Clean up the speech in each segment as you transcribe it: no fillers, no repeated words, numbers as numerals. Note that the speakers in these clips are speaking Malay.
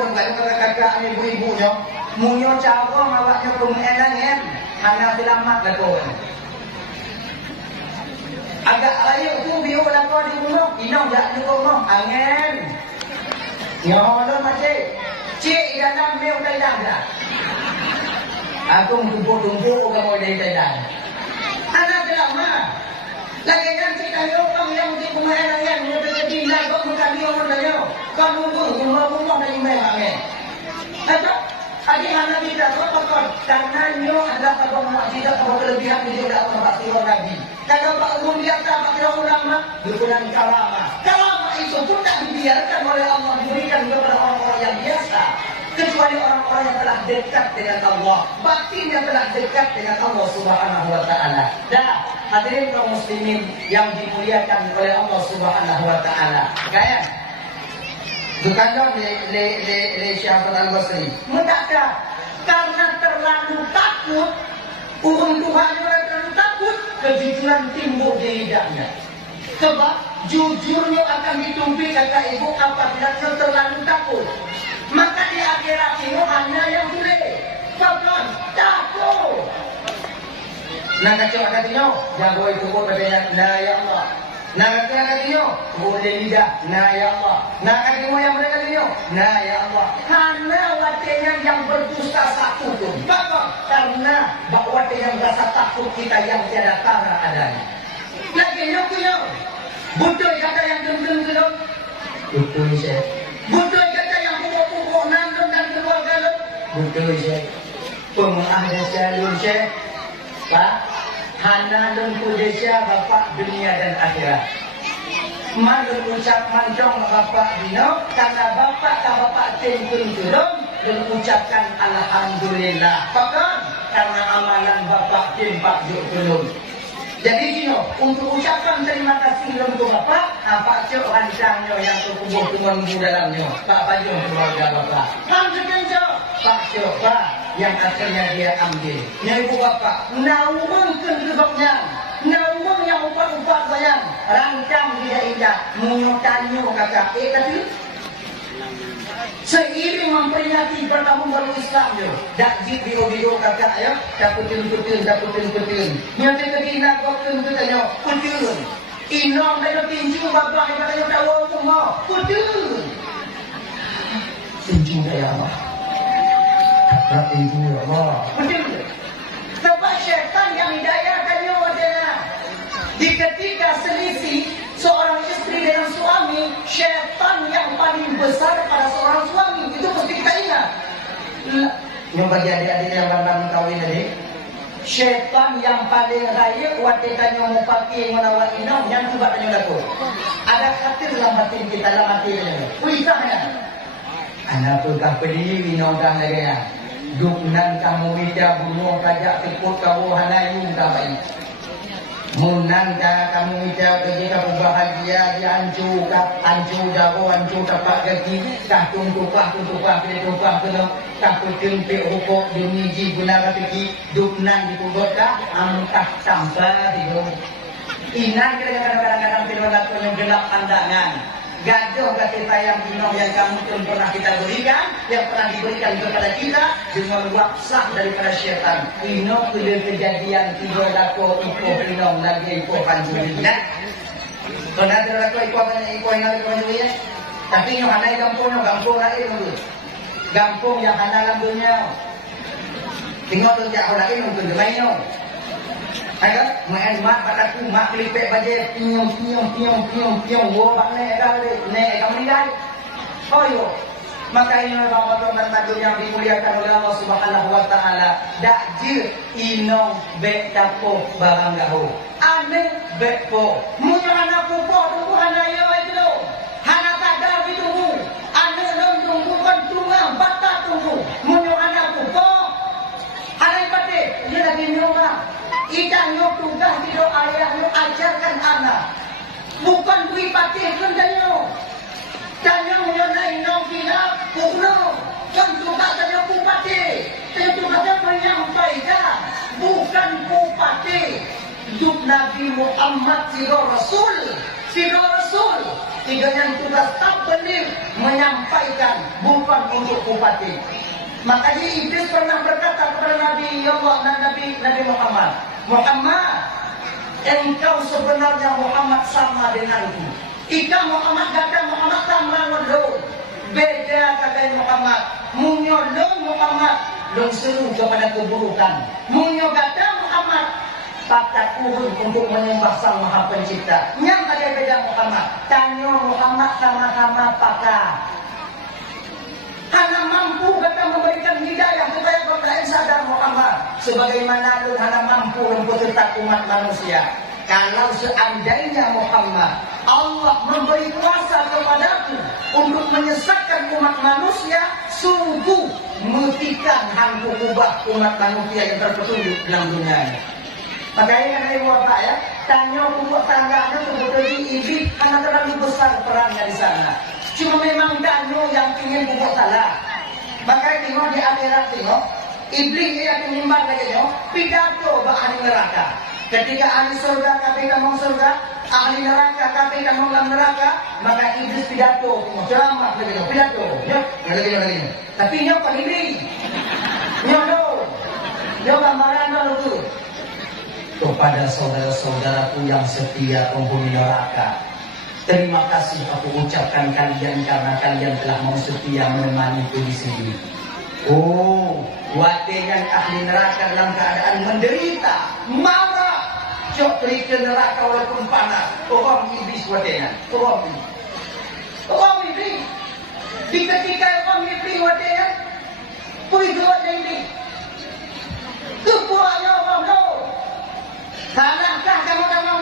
kakak ibu-ibu nyo, munyo cara mawaknya pemainangan, hanya selamat lah kau. Agak layu tu biu lah kau di rumah, inong jak di rumah, angin. Nyodo macam, cik dalam meo Thailand dah. Aku tumpuk-tumpuk kamu dari Thailand. Anak lama. Lagi kan cik tayo orang yang di pemainangan, muda kedina kau muda dia muda dia. Kau nunggu rumah dari mana angin. Adik anak kita apa karena nyo adalah sebuah mukjizat sebuah kelebihan di dalam Al-Quran Surah Nabi. Kalau Pak Umum biasa pakai ulama berkurang karamah. Karamah itu pun tak dibiarkan oleh Allah diberikan kepada orang-orang yang biasa. Kecuali orang-orang yang telah dekat dengan Allah, batinnya telah dekat dengan Allah Subhanahu Wa Taala. Dan hadirin kaum muslimin yang dimuliakan oleh Allah Subhanahu Wa Taala. Kayak bukanlah le Syekh Al-Basri. Mendakah karena terlalu takut, Tuhan terlalu takut, kejujuran timbul di lidahnya. Sebab jujurnya akan ditumpi kata ibu apabila terlalu takut. Maka di akhirat ini hanya yang boleh. Kapan? Takut. Nah kacau katanya, jago itu pun katanya, nah ya Allah. Nah katanya, boleh lidah, nah ya Allah. Nah katanya yang mereka katanya, nah ya Allah. Karena watenya yang berdusta satu pun. Kenapa? Karena bahwa yang rasa takut kita yang tiada tara adanya. Lagi yang punya, betul kata yang gendeng-gendeng. Betul saya. Betul kata yang pukul-pukul nandung dan keluarga lo. Betul saya. Pemaaf jalur saya. Pak. Hana dan kudesya bapak dunia dan akhirat. Malu ucap mancong bapak dino karena bapak tempun turun dan ucapkan alhamdulillah. Bahkan karena amalan bapak tempat turun. Jadi dino untuk ucapan terima kasih untuk bapak, apa cok rancangnya yang terkumpul di dalamnya. Pak Bajung keluarga bapak. Lanjutkan cok. Pak cok pak. Yang akhirnya dia ambil. Yang ibu bapak, naumang sebabnya, naumang yang upat-upat bayang, rancang tidak indah, menyotanyo kakak. Tapi seiring memperingati bertahun baru Islam yo, dak jid video kakak ya, daputin. Nyata kedina kokun katanya, kutun. Inom dari tinju bapak katanya tahu semua, kutun. Tinju kayak apa? Tapi itu ya Allah. Betul. Sebab syaitan yang hidayahkannya adalah di ketika selisih seorang istri dengan suami, syaitan yang paling besar pada seorang suami itu mesti kita ingat. Yang bagi adik-adik yang baru kawin tadi, syaitan yang paling raya watekannya mau pakai menawar inam yang cuba tanya laku. Ada khatir dalam batin kita dalam hati kita. Puisahnya. Anak tukah pedih inam dah lagi ya. Duknan kamu ida bunuh kajak tikut kamu hanayung kabai. Munan kamu ida kerja kamu bahagia dia ancu jago ancu tapak gigi kahtung tupah kena takut tempe rokok demi ji guna pergi duknan dikubur kah amtah sampai hidup. Inan kadang-kadang firman yang gelap pandangan. Gaduh kasih sayang minum yang kamu pun pernah kita berikan, yang pernah diberikan kepada kita dengan waksah daripada syaitan. Ino kulir kejadian tiga lako ipo minum lagi ipo panjurinya. Kalau ada lako ipo banyak ipo yang lagi panjurinya. Tapi yang hanai kampung lain dulu. Kampung yang hanai lambungnya. Tengok tu jak orang ini untuk main no. Ayo, main mak padaku mak kelipek baje piung wobak ne kamu dai. Oh yo. Maka ini adalah potongan tajuk yang dimuliakan oleh Allah Subhanahu wa taala. Dakjir inong bek tapo barang gaho. Ane bek po. Munyo anak po tunggu hana yo itu. Hana kadar ditunggu. Ane non tunggu kan tungang bata tunggu. Munyo anak po. Hana pate, dia lagi nyonga. Ikan yo tugas di ayah yo ajarkan anak. Bukan beri patih kendanya. Jangan mengenai nafila kuno. Kan tugas saya bupati. Saya tugasnya menyampaikan. Bukan bupati. Hidup Nabi Muhammad Siro Rasul. Tiganya tugas tak benar menyampaikan, bukan untuk bupati. Makanya Iblis pernah berkata kepada Nabi Allah dan Nabi Muhammad, Muhammad, engkau sebenarnya Muhammad sama denganku. Ika Muhammad kata Muhammad sama lo. Beda kata Muhammad. Munyolong Muhammad long seru kepada keburukan. Munyo kata Muhammad pakat uhun untuk menyembah Sang Maha Pencipta. Yang tadi beda Muhammad. Tanya Muhammad sama-sama pakar. Hana mampu kata memberikan hidayah supaya kaum sadar Muhammad. Sebagaimana lu hana mampu untuk tetap umat manusia. Kalau seandainya Muhammad Allah memberi kuasa kepadaku untuk menyesatkan umat manusia, sungguh mutikan hangku ubah umat manusia yang terpetunjuk dalam dunia ini. Makanya kan ibu bapak ya, tanya pupuk tangganya kemudian iblis karena terlalu besar perannya di sana. Cuma memang tanya yang ingin pupuk salah. Makanya tengok di akhirat tengok, iblis yang menyembah katanya pidato bak ahli neraka. Ketika ahli surga kata mau surga, ahli neraka kata mau dalam neraka, maka iblis pidato, ceramah lagi pidato, lagi. Tapi nyoba ini, nyoba gambaran lalu tu. Kepada saudara-saudaraku yang setia penghuni neraka, terima kasih aku ucapkan kalian karena kalian telah mau setia menemaniku di sini. Oh, watengan ahli neraka dalam keadaan menderita, marah, cok ke neraka walaupun panas. Orang iblis watengan, orang iblis. Di ketika orang iblis watengan, pergi watengan ini. Kepuaknya orang no. Salahkah kamu tak mau?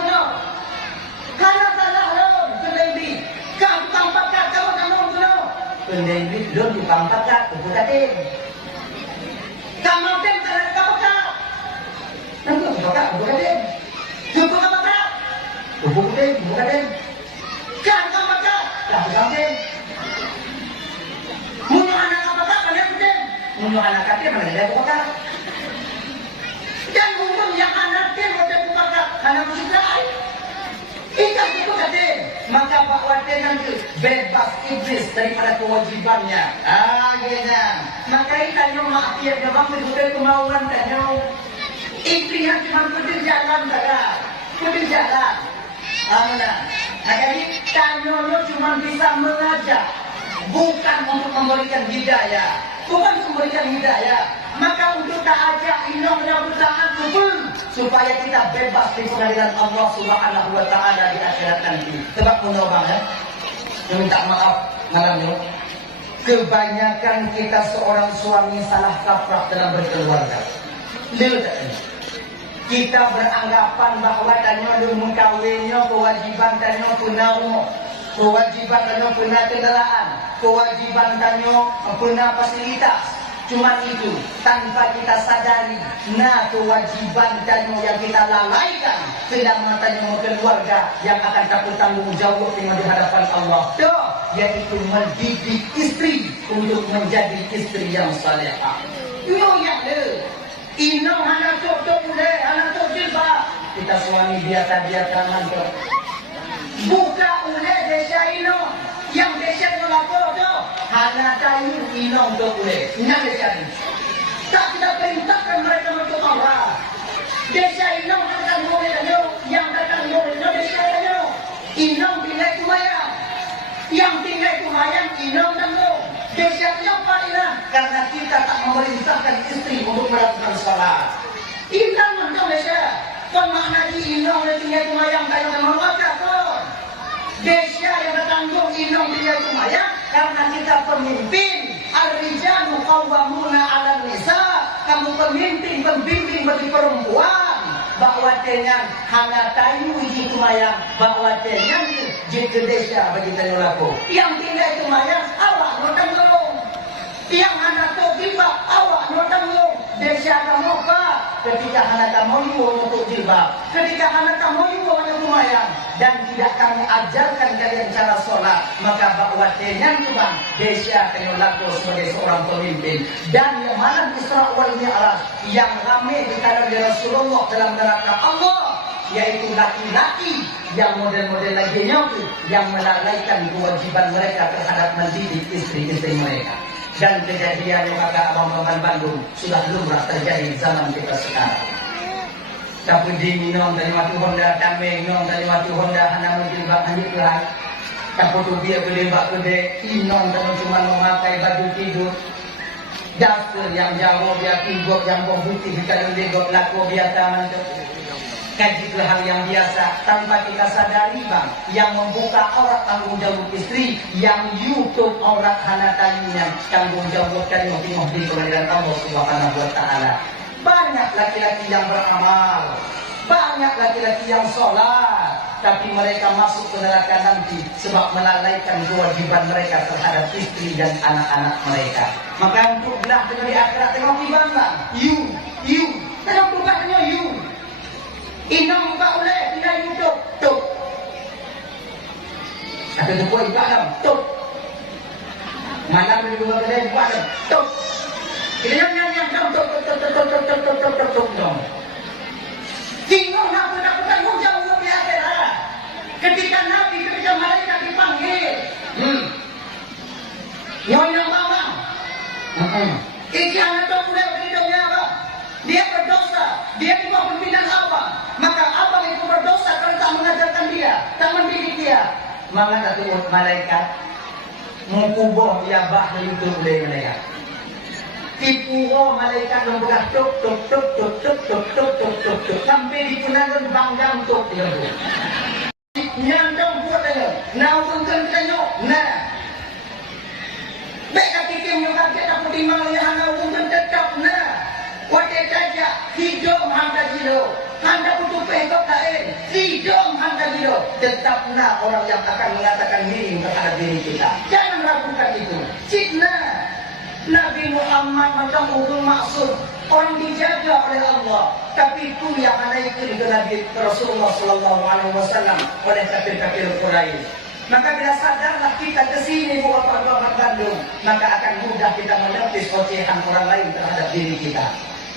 Kalau salah lo, kendali. Kamu tampakkan kamu tak mau no. Kendali lo ditampakkan, aku tak tem. Kamu tem salah kamu tak. Nanti aku tak tem. Jumpa kamu tak. Bukan tem. Kan kamu tak. Kamu tem. Munyuk anak kamu tak, mana aku tem. Munyuk anak kamu mana ada aku tak. Dan umum yang anak tem ada bukan anak musik lain. Ikan itu kata, maka bahawa nanti bebas iblis daripada kewajibannya. Gini. Maka ikannya maaf ya, memang betul kemauan tanya. Iblis yang cuma pergi jalan saja, pergi jalan. Jadi tanya lo cuma bisa mengajak, bukan untuk memberikan hidayah. Bukan memberikan hidayah. Maka untuk tak ajak inong yang bersama kubur supaya kita bebas di pengadilan Allah Subhanahu wa taala di akhirat nanti. Sebab menobang ya. Minta maaf malamnya. Kebanyakan kita seorang suami salah kaprah dalam berkeluarga. Kita beranggapan bahawa tanya lu mengkawinnya kewajiban tanya punau. Kewajiban tanya punah kendaraan. Kewajiban tanya punah fasilitas. Cuma itu, tanpa kita sadari, kewajiban tanya yang kita lalaikan keselamatan keluarga yang akan tak bertanggung jawab dengan di hadapan Allah. Yaitu mendidik istri untuk menjadi istri yang salehah. Yo yang le, ino anak tok le, anak tok jilbab. Kita suami biasa mantu. Buka ule desa ino. Yang desa melapor tu, hanya tahu inong tu boleh. Inang desa ini. Tak kita perintahkan mereka untuk Allah. Desa inong datang boleh aja, yang datang boleh desa aja. Inong tinggal kumayang, yang tinggal kumayang inong dan lo. Desa yang paling karena kita tak memerintahkan istri untuk melakukan salat. Inong untuk desa, pemakna di inong tinggal kumayang kayu dan mengakar pun. Desa yang bertanggung inong dia lumayan karena kita pemimpin. Ar-rijalu qawwamuna 'alan nisa. Kamu pemimpin, pembimbing bagi perempuan. Bahwa dengan hana tayu di lumayan, bahwa dengan jika desa bagi tayu laku. Yang tinggal lumayan awak no tanggung. Yang hana jilbab awak no tanggung. Desa kamu apa? Ketika hana kamu untuk jilbab, ketika hana kamu untuk lumayan. Dan tidak kami ajarkan kalian cara sholat, maka bahwa dengan kubang desa kena laku sebagai seorang pemimpin. Dan yang malam Isra wal Mi'raj yang ramai dikatakan Rasulullah dalam neraka Allah yaitu laki-laki yang model-model lainnya itu yang melalaikan kewajiban mereka terhadap mendidik istri-istri mereka. Dan kejadian yang kata abang-abang Bandung sudah lumrah terjadi zaman kita sekarang. Tapi di minum dari waktu Honda kami minum dari waktu Honda hanya menjilbab hanya Tuhan. Tapi tu dia berlebak kedai minum dan cuma memakai baju tidur. Dasar yang jauh dia tinggal yang putih kalau dia laku biasa macam kaji ke hal yang biasa tanpa kita sadari bang yang membuka aurat tanggung jawab istri yang YouTube aurat hana talinya tanggung jawab dan tengok di pengadilan Allah Subhanahu wa taala. Banyak laki-laki yang beramal, banyak laki-laki yang sholat, tapi mereka masuk ke neraka nanti sebab melalaikan kewajiban mereka terhadap istri dan anak-anak mereka. Maka untuk belah dengan di akhirat tengok di mana? You, tengok bukannya you. Inang buka oleh tidak YouTube, tuh. Ada tu buat ibadah, tuh. Malam di rumah kedai buat, tuh. Kita yang tuh. Tinggal nak berdapat jauh di akhirat. Ketika Nabi, ketika malaikat dipanggil, nyonya mama, ikan atau kuda berhidungnya apa? Dia berdosa, dia juga berpindah awal. Maka abang itu berdosa kalau tak mengajarkan dia, tak mendidik dia. Maka satu malaikat mengubah dia bahaya itu oleh malaikat. Tipu malaikat membuka tuk sampai di punakan banggang tuk dia tu. Nyandang buat dia, nak tengkan tengok, nah. Baik kaki kim yang kaget aku timang yang hana tengkan tetap, nah. Wajah tajak, hidung handa jilo, handa butuh pengkop lain, hidung handa jilo. Tetap nak orang yang akan mengatakan miring terhadap diri kita. Jangan ragukan itu. Cipna. Nabi Muhammad macam urung maksud orang dijaga oleh Allah, tapi itu yang menaikkan ke Nabi Rasulullah Sallallahu Alaihi Wasallam oleh kafir-kafir Quraisy. Maka bila sadarlah kita ke sini buat perbuatan Bandung, maka akan mudah kita menepis ocehan orang lain terhadap diri kita.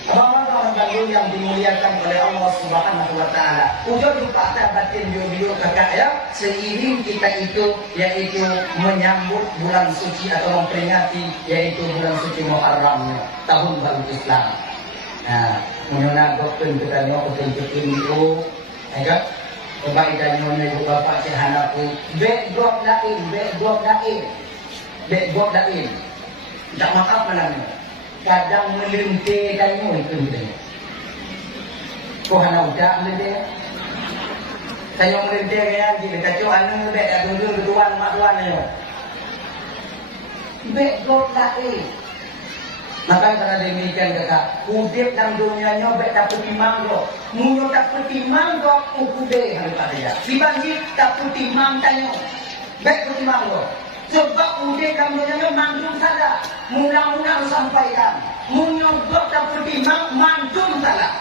Abang-abang Bandung yang dimuliakan oleh Allah Subhanahu Wa Taala. Ujung lupa batin bio kakak ya. Seiring kita itu yaitu menyambut bulan suci atau memperingati yaitu bulan suci Muharram tahun baru Islam. Nah, mengenai dokter kita nyo untuk itu, enggak? Baik dan nyonya ibu bapak cehanaku, backdrop lain. Tak maaf malamnya. Kadang melintir kayu itu dia. Kau hana udah melintir. Saya melintir kayak gini. Kacau anu bek dah tunjuk keduan mak tuan ayo. Bek god lain. Maka karena demikian kata, udip dalam dunianya bek tak petimang lo. Munyo tak petimang lo, ukude harus ada ya. Dibanjir tak petimang tanya. Bek petimang lo. Sebab udip dalam dunianya mandung salah. Mula-mula sampaikan. Menyogok tak petimang mandung salah.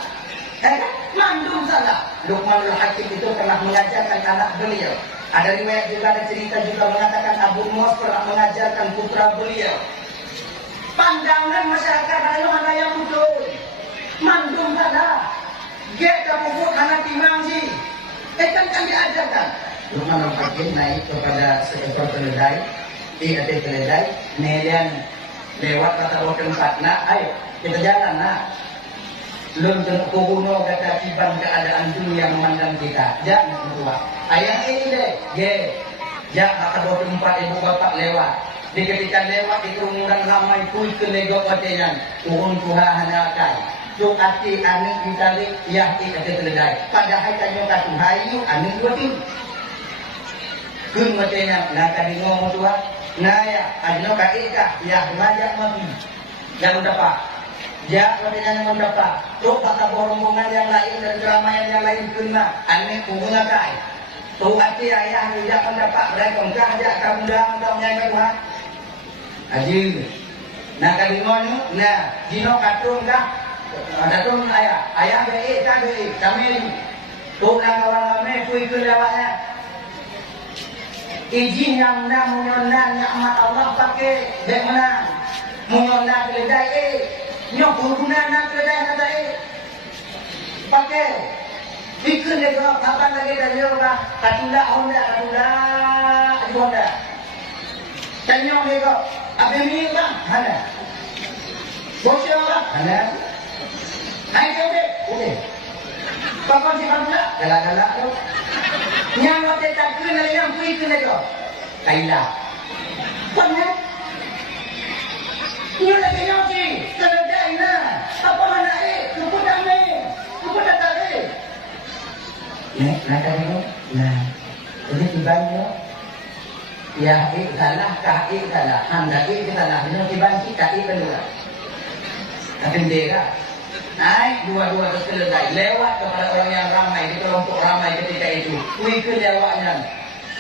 Mandung salah. Luqmanul Hakim itu pernah mengajarkan anak beliau. Ada riwayat juga, ada cerita juga mengatakan Abu Muas pernah mengajarkan putra beliau. Pandangan masyarakat lalu mana yang betul. Mandung salah. Get tak pupuk anak timang sih. Kan diajarkan. Luqmanul Hakim naik kepada seekor keledai. Ada keledai. Kemudian lewat kata tempat nak, ayo kita jalan nak. Belum tentu kuno kata akibat keadaan dunia yang memandang kita. Jangan berdua. Ayah ini deh, ya kata tempat ibu bapak lewat. Di ketika lewat di kerumunan ramai pun ke legok watenan. Turun Tuhan hanakai. Tuk hati anik ditarik, ya kata keledai. Padahal tanya kata hayu anik watin. Kun watenan, nak tadi ngomong Tuhan. Nah ya, adino kaika, ya ngajak mati. Yang dapat. Ya, katanya yang dapat. Tuh kata rombongan yang lain dan keramaian yang lain kena. Aneh hubungan kai. Tuh hati ayah tidak mendapat. Mereka enggak ajak kamu dalam yang kedua. Haji. Nah kadingonya, nah dino katung enggak. Ada tuh ayah. Ayah baik, tak baik. Kami tuh kawan kami kui ke lewatnya. Izin yang nak menyonda nikmat Allah pakai bagaimana menyonda keledai nyok guna nak keledai pakai Ikut dia kau, kapan lagi tanya kau? Katula Honda, katula Honda. Tanya dia kau, apa ni kau? Mana? Bosnya orang? Mana? Hai kau deh, boleh. Papa si katula, galak-galak tu. Yang waktu tak kena yang kui kena kau. Kailah. Mana? Ni lagi yang si, keledai na. Apa mana kupu dame, kupu datare. Nak tadi nah, jadi tibanya, ya salah, kaki salah, anda salah, ini tiban kaki kedua. Tapi dia, naik dua-dua terus keledai, lewat kepada orang yang ramai, di kelompok ramai ketika itu, kui kelewatnya,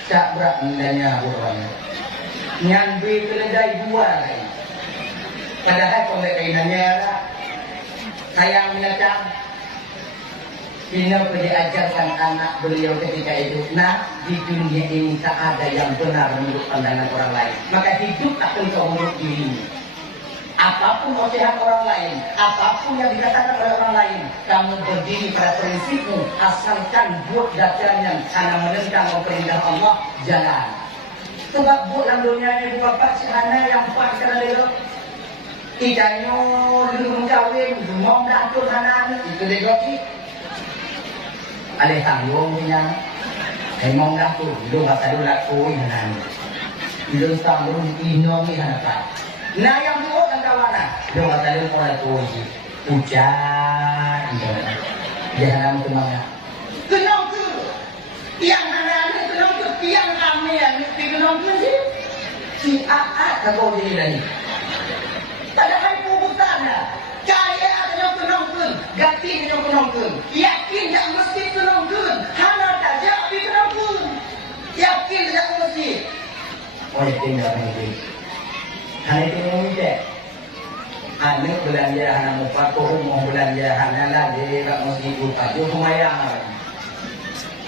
tak berat mendanya orangnya. Nyambi keledai dua lagi. Padahal kalau kainannya lah, sayang minatang. Beliau diajarkan anak beliau ketika itu, nah di dunia ini tak ada yang benar menurut pandangan orang lain. Maka hidup akan kau menurut dirimu. Apapun ocehan orang lain, apapun yang dikatakan oleh orang lain, kamu berdiri pada prinsipmu, asalkan buat datangan karena menentang perintah Allah, jalan. Sebab buat dalam dunia ini bukan pak sehana yang pak karena dia ikannya belum kawin, belum datuk sana itu dia ada tanggung punya, emang dah tu, lu kata lu laku ini nanti, lu tanggung inom ini apa? Nah yang tu kan kawan, lu kata lu kau laku ini, hujan, jangan semangat. Kenapa tu? Yang anak ni kenapa tu? Yang kami yang mesti kenapa tu? Si aat kau jadi lagi. Tak ada hai pubutannya. Kaya ada yang kenongkun, gati yang kenongkun. Yakin tak mesti kenongkun. Hana tak jadi kenongkun. Yakin tak mesti. Oh yakin tak mesti. Hana itu mesti. Anak belanja, anak mufakuh mau belanja, anak lagi tak mesti buka. Dia semayang.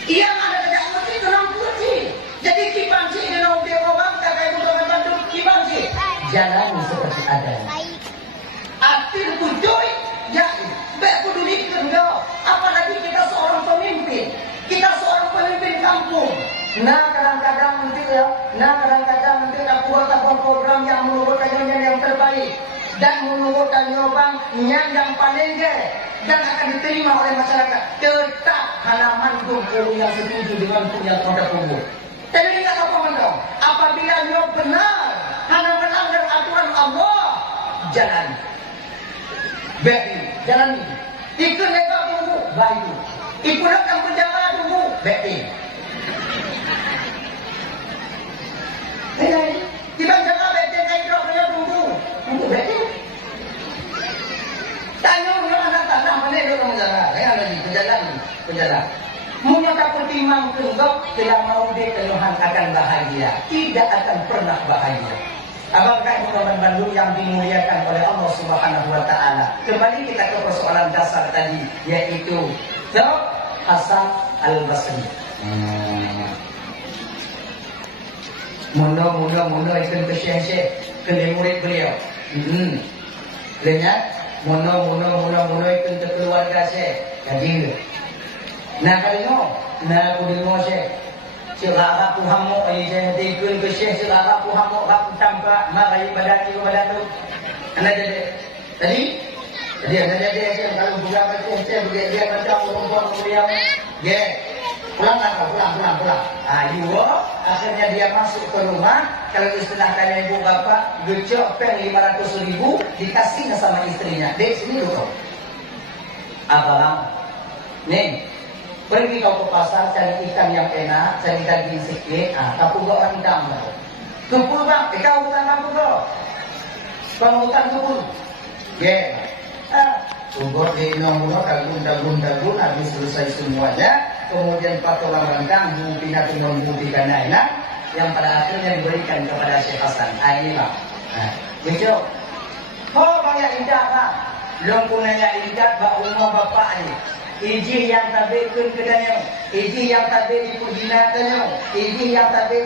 Yang ada tak mesti kenongkun sih. Jadi kipan sih dengan dia orang tak kayak bukan bantu kipan sih. Jalan seperti ada. Arti kujui, ya, berkudulik kendor. Apalagi kita seorang pemimpin, kita seorang pemimpin kampung. Nah kadang-kadang nanti ya, nanti aku buat program yang menurut kajian yang terbaik dan menurut nyobang yang paling dan akan diterima oleh masyarakat. Tetap halaman kumpul yang setuju dengan punya produk kumpul. Tapi ingat apa mendong? Apabila nyob benar, hanya melanggar aturan Allah, jalan. Baik, jalan ini. Ikut mereka tunggu, baik. Ikutkan penjara tunggu, baik. Tiba jaga baik, jangan ikut mereka tunggu, baik. Tanya orang anak tanah mana itu orang jaga, yang lagi penjara. Mengapa pertimang tunggak tidak mau dikeluhan akan bahagia, tidak akan pernah bahagia. Apakah Muhammad Bandung yang dimuliakan oleh Allah Subhanahu Wa Taala? Kembali kita ke persoalan dasar tadi, yaitu Hasan Al Basri. Mula ikut ke syekh ke murid beliau. Lihat, mula ikut ke keluarga syekh. Jadi, nah kalau aku dengar syekh. Silakan puhamu, ayah dikul ke syekh silakan puhamu, aku tampak marai badaki badatu. Anda jadi anda jadi syekh kalau bukan syekh dia baca perempuan beliau, pulang. Akhirnya dia masuk ke rumah. Kalau istilah kalian ibu bapak, gecok pen 500.000 dikasihnya sama istrinya. Dek sini dulu. Abang, nih. Pergi kau ke pasar cari ikan yang enak, cari daging sikit, kapur kau orang hitam. Kapur bang, kau bukan kapur kau. Kamu bukan kapur. Kubur di nomor dagun, habis selesai semuanya. Kemudian patolang rengkang, pindah ke non-buti karena enak. Yang pada akhirnya diberikan kepada Syekh Hasan. Ini bang. Besok. Oh bang ya indah bang. Belum punanya indah, bak rumah bapak ni. Iji yang tabe kun kedanya, iji yang tabe dipujinakannya, iji yang tabe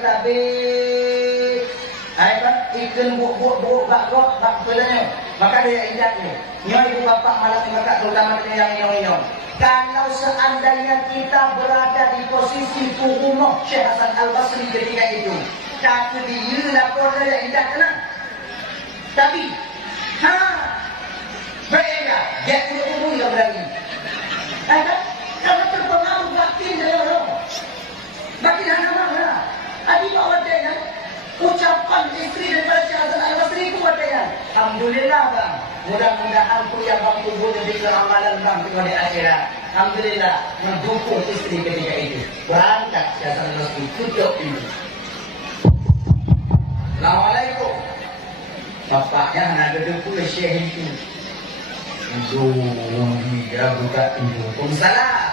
Hai kan ikan buk bak pelanya. Maka dia ingat ni. Nyo ibu bapa malam ni maka terutama yang inong-inong. Kalau seandainya kita berada di posisi Umar Syekh Hasan Al-Basri ketika itu, kata dia lapornya yang indah tenang. Tapi, baiklah, dia punya yang berani. Hai kan? Karena terpengaruh batin dia orang. Batin anak mana? Adi bawa dia ucapan istri daripada Syekh Hasan Al-Basri itu katanya, alhamdulillah bang, mudah-mudahan tu yang bang tunggu jadi amalan bang di akhirat. Alhamdulillah mendukung istri ketika itu. Berangkat Syekh Hasan Al-Basri tutup ini. Assalamualaikum. Bapaknya nak duduk pula Syekh itu. Dia buka pintu. Waalaikumsalam.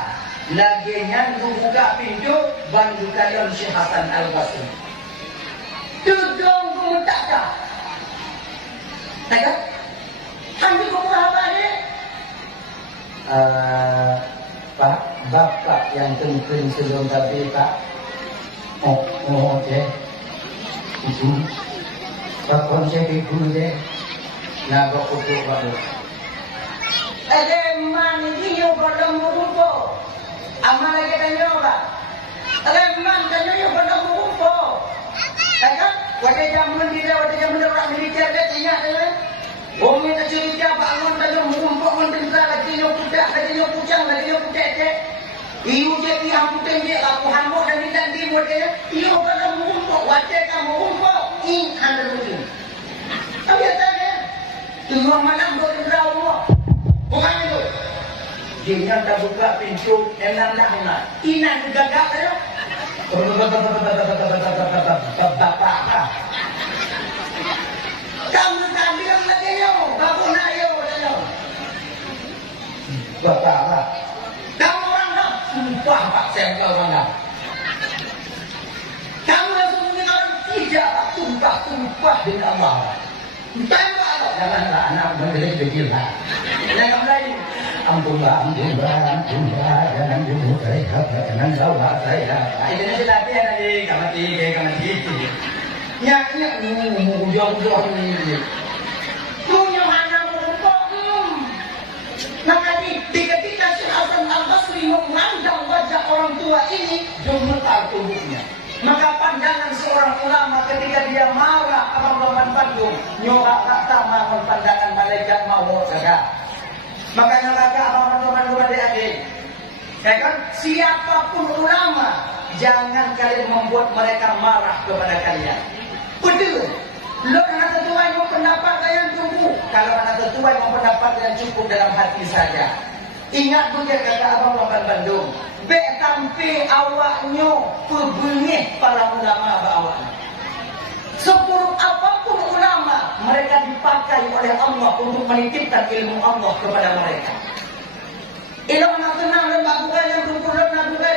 Laginya buka pintu bantu kalian Syekh Hasan Al-Basri. Tudung kumutaka. Takat? Kami kumurahaba ni? Pak, bapak yang tengkering sebelum tadi, Pak. Oh, okey. Itu. Bapak saya ikut je. Nak buat apa? Man ini yo bodong murumpo. Amal lagi tanya Pak. Man tanya yo bodong murumpo. Kan? Wajah zaman dia, wajah zaman orang militer dia ingat kan? Bumi tak cerita bangun tanya mumpuk mentera lagi yo kuda, lagi yo pucang, lagi yo kutek. Iu jadi yang putih dia aku hambuk dan di model. Iyo pada mumpuk, wajah kamu mumpuk. In under mungkin. Tapi tanya, tunggu malam berendra umur. Bukan itu. Dia tak buka pintu, enak. Ina juga gagak ya. Bapak. Kamu tadi yang lagi yo, bapak nak yo. Bapak. Kamu orang nak sumpah Pak Sengkel mana? Kamu yang sebenarnya tidak sumpah dengan Allah. Tembak lo, janganlah anak menggede-gede lah. Yang lain. Ampun, jangan bunuh saya, jangan bawa saya. Itu ni latihan lagi, kamati. Nyak, ujung ni. Punya mana mumpuk? Maka di ketika Syekh Hasan Al-Basri memandang wajah orang tua ini, gemetar tubuhnya. Maka pandangan seorang ulama ketika dia marah Abang Bandung, nyorak kata mahal pandangan malaikat maut saja. Makanya kata abang-abang adik-adik, ya kan? Siapapun ulama, jangan kalian membuat mereka marah kepada kalian. Betul. Lo anak tertua yang pendapat yang cukup. Kalau anak tertua yang pendapat yang cukup dalam hati saja. Ingat punya kata abang-abang Bandung. Bek tampi awaknya perbengih para ulama bawahnya. Seburuk apapun ulama, mereka dipakai oleh Allah untuk menitipkan ilmu Allah kepada mereka. Ilmu anak tenang dan tak bukai yang tunggu, nak bukai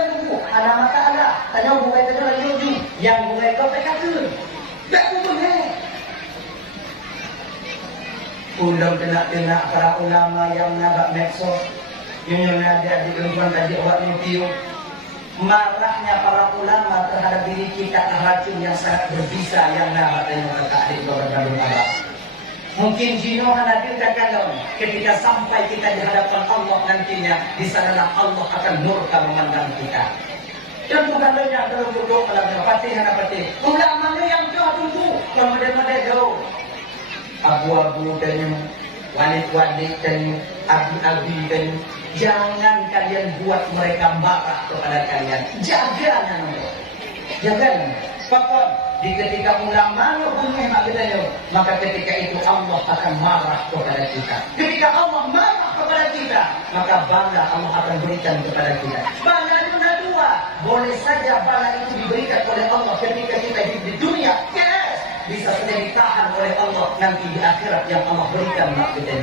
tunggu. Ada masalah, tanya bukai tanya lagi uji. Yang bukai kau pekatun. Tak bukai. Undang kena para ulama yang nabak medsos, yang ada di lingkungan tadi awak ni marahnya para ulama terhadap diri kita racun yang sangat berbisa yang nak tengok kakak adik Bandung Abang. Mungkin jino hadir dagang ketika sampai kita di hadapan Allah nantinya, di sanalah Allah akan murka memandang kita. Dan bukan banyak dalam duduk dalam Fatihah Fatih. Ulama yang jauh tunggu, kemudian jauh. Abu-abu dan wanit-wanit dan abi-abi dan jangan kalian buat mereka marah kepada kalian. Jaga Pokok di ketika ulama punya maka ketika itu Allah akan marah kepada kita. Ketika Allah marah kepada kita, maka bala Allah akan berikan kepada kita. Bala itu ada dua. Boleh saja bala itu diberikan oleh Allah ketika kita hidup di dunia. Yes, bisa saja ditahan oleh Allah nanti di akhirat yang Allah berikan maksudnya.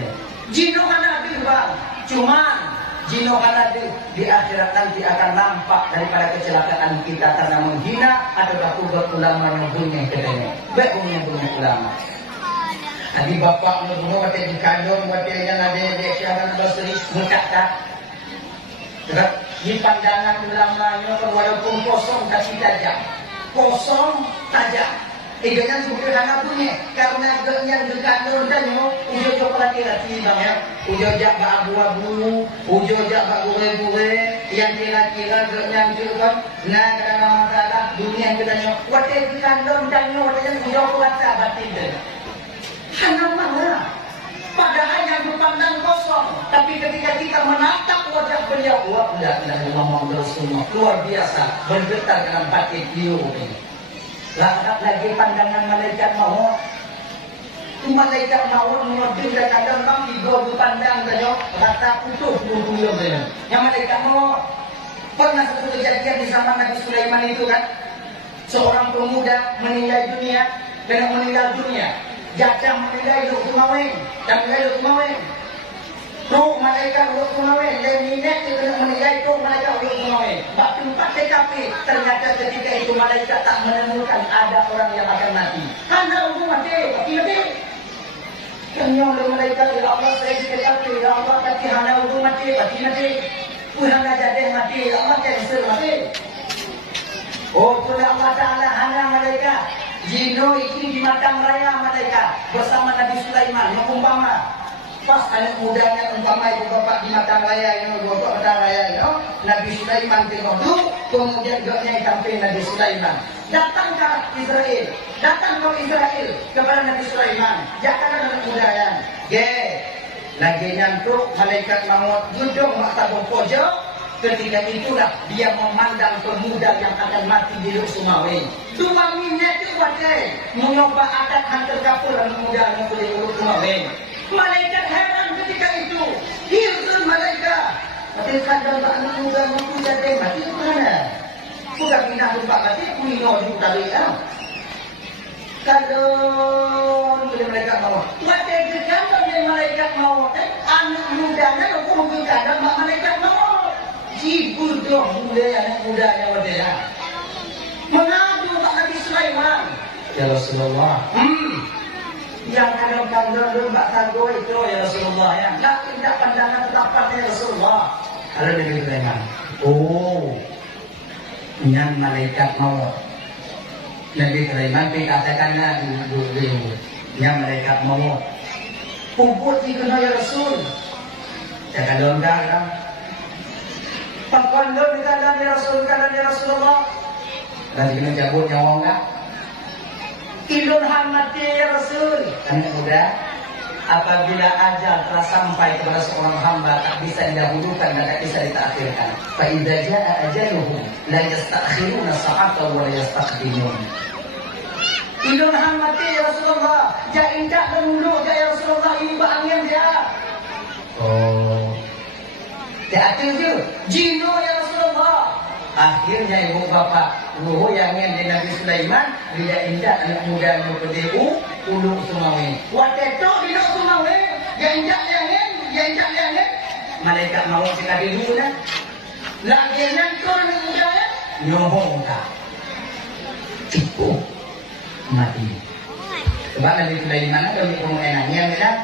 Jino mana bang? Cuman jino karena di akhirat nanti akan nampak daripada kecelakaan kita karena menghina atau berkubat ulama yang punya kedai. Baik punya ulama. Tadi bapak menurut kata di kandung kata yang ada di Syekh Hasan Al-Basri mengkata. Di pandangan ulamanya walaupun kosong tapi tajam. Kosong tajam. Iganya suka hana punya karena gaknya gekandung dan yo ujo jok laki-laki bang ya. Ujo jak ba abu-abu, ujo jak ba gure-gure yang kira-kira gaknya juga nah kadang masalah dunia kita yo wate gekandung dan yo wate ujo kuasa batin deh. Hana mana? Padahal yang berpandang kosong, tapi ketika kita menatap wajah beliau, wah tidak Muhammad Rasulullah luar biasa bergetar dalam batin beliau ini. Lagi pandangan malaikat maut. Malaikat maut menurut dan kadang bang tiga pandang saja rata putus bulu saja. Yang malaikat maut pernah satu kejadian di zaman Nabi Sulaiman itu kan, seorang pemuda meninggal dunia dan meninggal dunia. Jatah meninggal hidup kumawin dan meninggal hidup kumawin. Tuh malaikat hidup kumawin dan minat itu meninggal itu malaikat hidup kumawin. Bak tempat TKP ternyata ketika itu malaikat tak menemukan ada orang yang akan mati. Hanya untuk mati. Kenyang oleh malaikat, ya Allah saya di TKP, ya Allah tapi hanya untuk mati. Tuhan jadi mati, ya Allah cancel mati. Oh Tuhan Allah Ta'ala hanya malaikat. Jino ini di Matang Raya malaikat bersama Nabi Sulaiman mengumpama pas anak mudanya umpama ibu bapak di Matang Raya ini bapak Matang Raya ini Nabi Sulaiman tengok tu kemudian gaknya sampai Nabi Sulaiman datang ke Israel kepada Nabi Sulaiman jangan anak mudanya lagi nyantuk malaikat maut duduk maktabung pojok. Ketika itulah dia memandang pemuda yang akan mati di Luk Sumawi. Suaminya itu wajah mencoba adat hantar kapur dan pemuda yang di Luk Sumawi. Malaikat heran ketika itu. Hirun malaikat. Tapi kadang anak muda mampu jadi mati itu mana? Bukan pindah tempat mati, kulino juga tadi ya. Kalau malaikat maut. Wajah kejangan dari malaikat maut. Anak mudanya aku mungkin kadang malaikat maut. Ibu dong anak mudanya wadaya mengadu Pak Nabi Sulaiman ya Rasulullah yang kadang-kadang Mbak Tago itu ya Rasulullah ya tidak pandangan tetapan ya Rasulullah kalau Nabi Sulaiman yang malaikat maut Nabi Sulaiman dikatakanlah dulu yang malaikat maut puput ikut ya Rasul ya kadang-kadang Pakuan dulu dikatakan ya Rasulullah dan kita cabut nyawa enggak idun hamati ya Rasul kan muda apabila ajal telah sampai kepada seorang hamba tak bisa didahulukan dan tak bisa ditakhirkan fa idza jaa ajaluhum la yastakhiruna sa'atan wa la yastaqdimun idun hamati ya Rasulullah ja indak dulu ya Rasulullah ini bangnya dia Teatil tu, jino ya Rasulullah. Akhirnya ibu bapa luhu yang di Nabi Sulaiman bila indah anak muda yang berdeu uluk Sumawi. Waktu itu uluk Sumawi, yang indah malaikat mau sekali dulu dah. Lagi nanti anak muda ya, nyohong tak. Cipu mati. Sebab Nabi Sulaiman ada di pengenannya dah.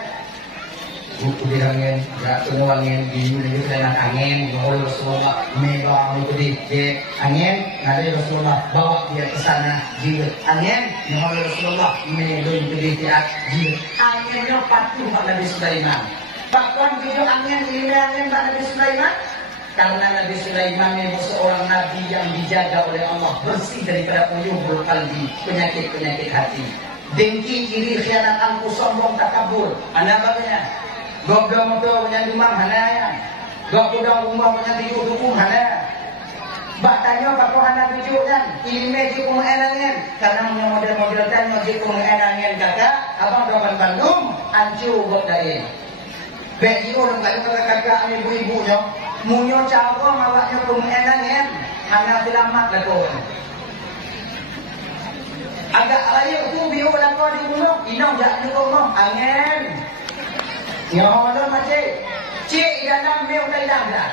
Buku dirangin, gak tunawangin, ini dengan angin, bahwa Rasulullah mega itu di angin, ada Rasulullah bawa dia ke sana, jiwa angin, bahwa Rasulullah mega itu di jiwa anginnya patuh Pak Nabi Sulaiman. Bahkan video angin ini angin Pak Nabi Sulaiman, karena Nabi Sulaiman ini seorang nabi yang dijaga oleh Allah bersih daripada uyuhul qalbi, penyakit hati, dengki, iri, khianat, angkuh, sombong, takabur, anda bagaimana? Gak motor punya dumang hana, gak kudang rumah punya tujuh dukung hana. Bak tanya pak hana tujuh kan, ilmu je pengenangan, karena punya model-model tanya je pengenangan kakak, abang doakan Bandung, ancu buat dari. Bagi orang kat kakak ibu-ibunya, munyo cara mawaknya pengenangan, hana selamat lah kau. Agak layak tu biar lah kau di gunung, inang jak di gunung, angin. Ya Allah macam cik dalam mel Thailand dah.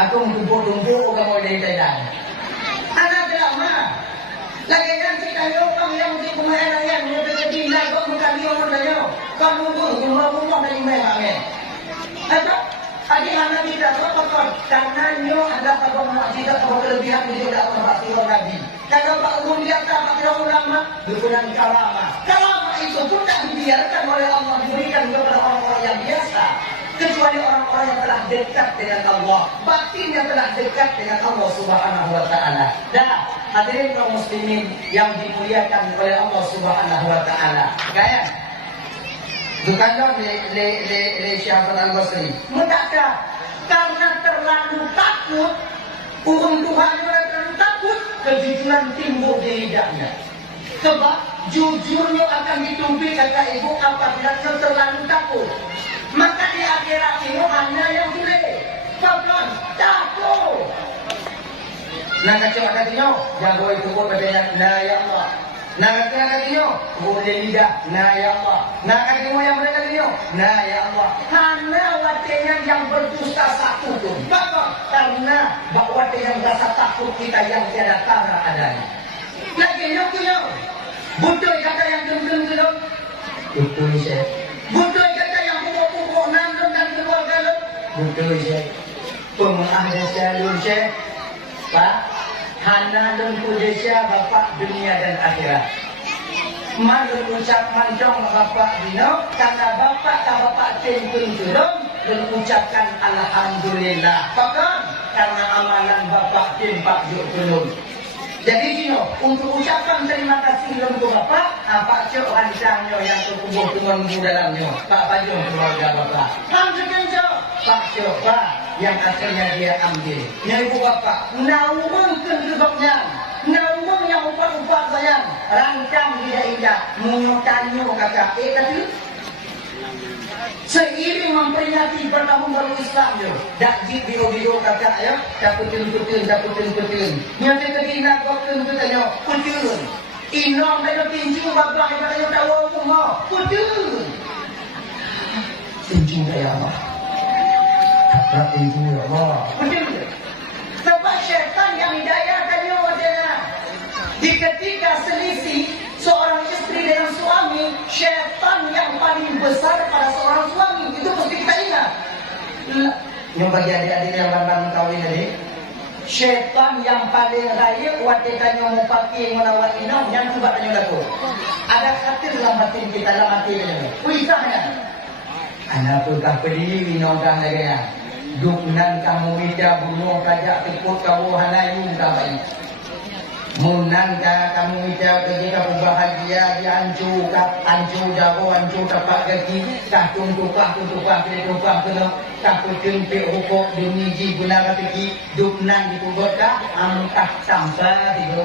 Aku tumpuk-tumpuk kamu dari Thailand. Anak lama. Lagi kan cik tayo pang yang di pemain yang muda ketinggal kau muka dia orang tayo. Kau nunggu rumah dari mana? Ada anak kita kau karena nyo ada pada mukjizat atau kelebihan dia dah pasti orang Nabi. Kalau Pak Umum lihat apa kira ulama berkenan karamah. Karamah itu pun tak dibiarkan oleh Allah diberikan kepada orang-orang yang biasa, kecuali orang-orang yang telah dekat dengan Allah, batinnya telah dekat dengan Allah Subhanahu wa taala. Dan hadirin kaum muslimin yang dimuliakan oleh Allah Subhanahu wa taala. Gaya bukanlah le Syahid Al-Basri. Mudahkah karena terlalu takut, Tuhan terlalu takut, kejujuran timbul di lidahnya. Sebab jujurnya akan ditumpi kata ibu apabila terlalu takut. Maka di akhirat ini hanya yang boleh kapan takut. Nah kacau katanya jago itu pun katanya nah ya Allah. Nah katanya boleh lidah nah ya Allah. Nah katanya yang mereka katanya nah ya Allah. Karena watenya yang berdusta satu pun. Kenapa? Karena bahwa yang rasa takut kita yang tiada tara adanya. Lagi punya butuh kata yang gendeng-gendeng. Butuh saya. Butuh kata yang pukul-pukul nandung dan keluarga lo. Butuh saya. Pemahada saya lun saya. Pak, hana dan kudesya bapak dunia dan akhirat. Malu ucap mancong bapak dino, kata bapak tempun turun dan ucapkan alhamdulillah. Bahkan karena amalan bapak tempat juk turun. Jadi Cino, untuk ucapan terima kasih untuk Bapak, Pak Cok hancangnya yang terkubur tunggu dalamnya, Pak Pajong keluarga Bapak. Hancurkan Cok, Pak Cok, Pak, yang akhirnya dia ambil. Yang Ibu Bapak, naumang kedebaknya, naumang yang upah-upah sayang, rancang tidak indah, menyotanyo kakak, tapi seiring memperingati bertahun baru Islam yo, dak jid video kakak ya, daputin. Nyata kedina kokun katanya, kutun. Inom dah tinju babah katanya tahu semua, kutun. Tinju ya Allah. Tak tinju ya Allah. Kutun. Sebab syaitan yang hidayah katanya wajahnya. Di ketika selisih seorang istri dengan suami, syaitan yang paling besar pada seorang suami itu mesti kita ingat. Yang bagi adik-adik yang baru kawin tadi, syaitan yang paling raya watekannya mau pakai menawar inam yang cuba tanya laku. Ada khatir dalam batin kita, dalam hati kita. Wisahnya, anak putah pedih inam kah negara. Duknan kamu ida bunuh kajak tikut kamu hanayung kabai. Munan kamu ida ketika bahagia dihancur jago hancur tapak kaki kahtung tukah kena takut tempe hukuk demi ji guna kaki duknan dikubur kah angkat sampai itu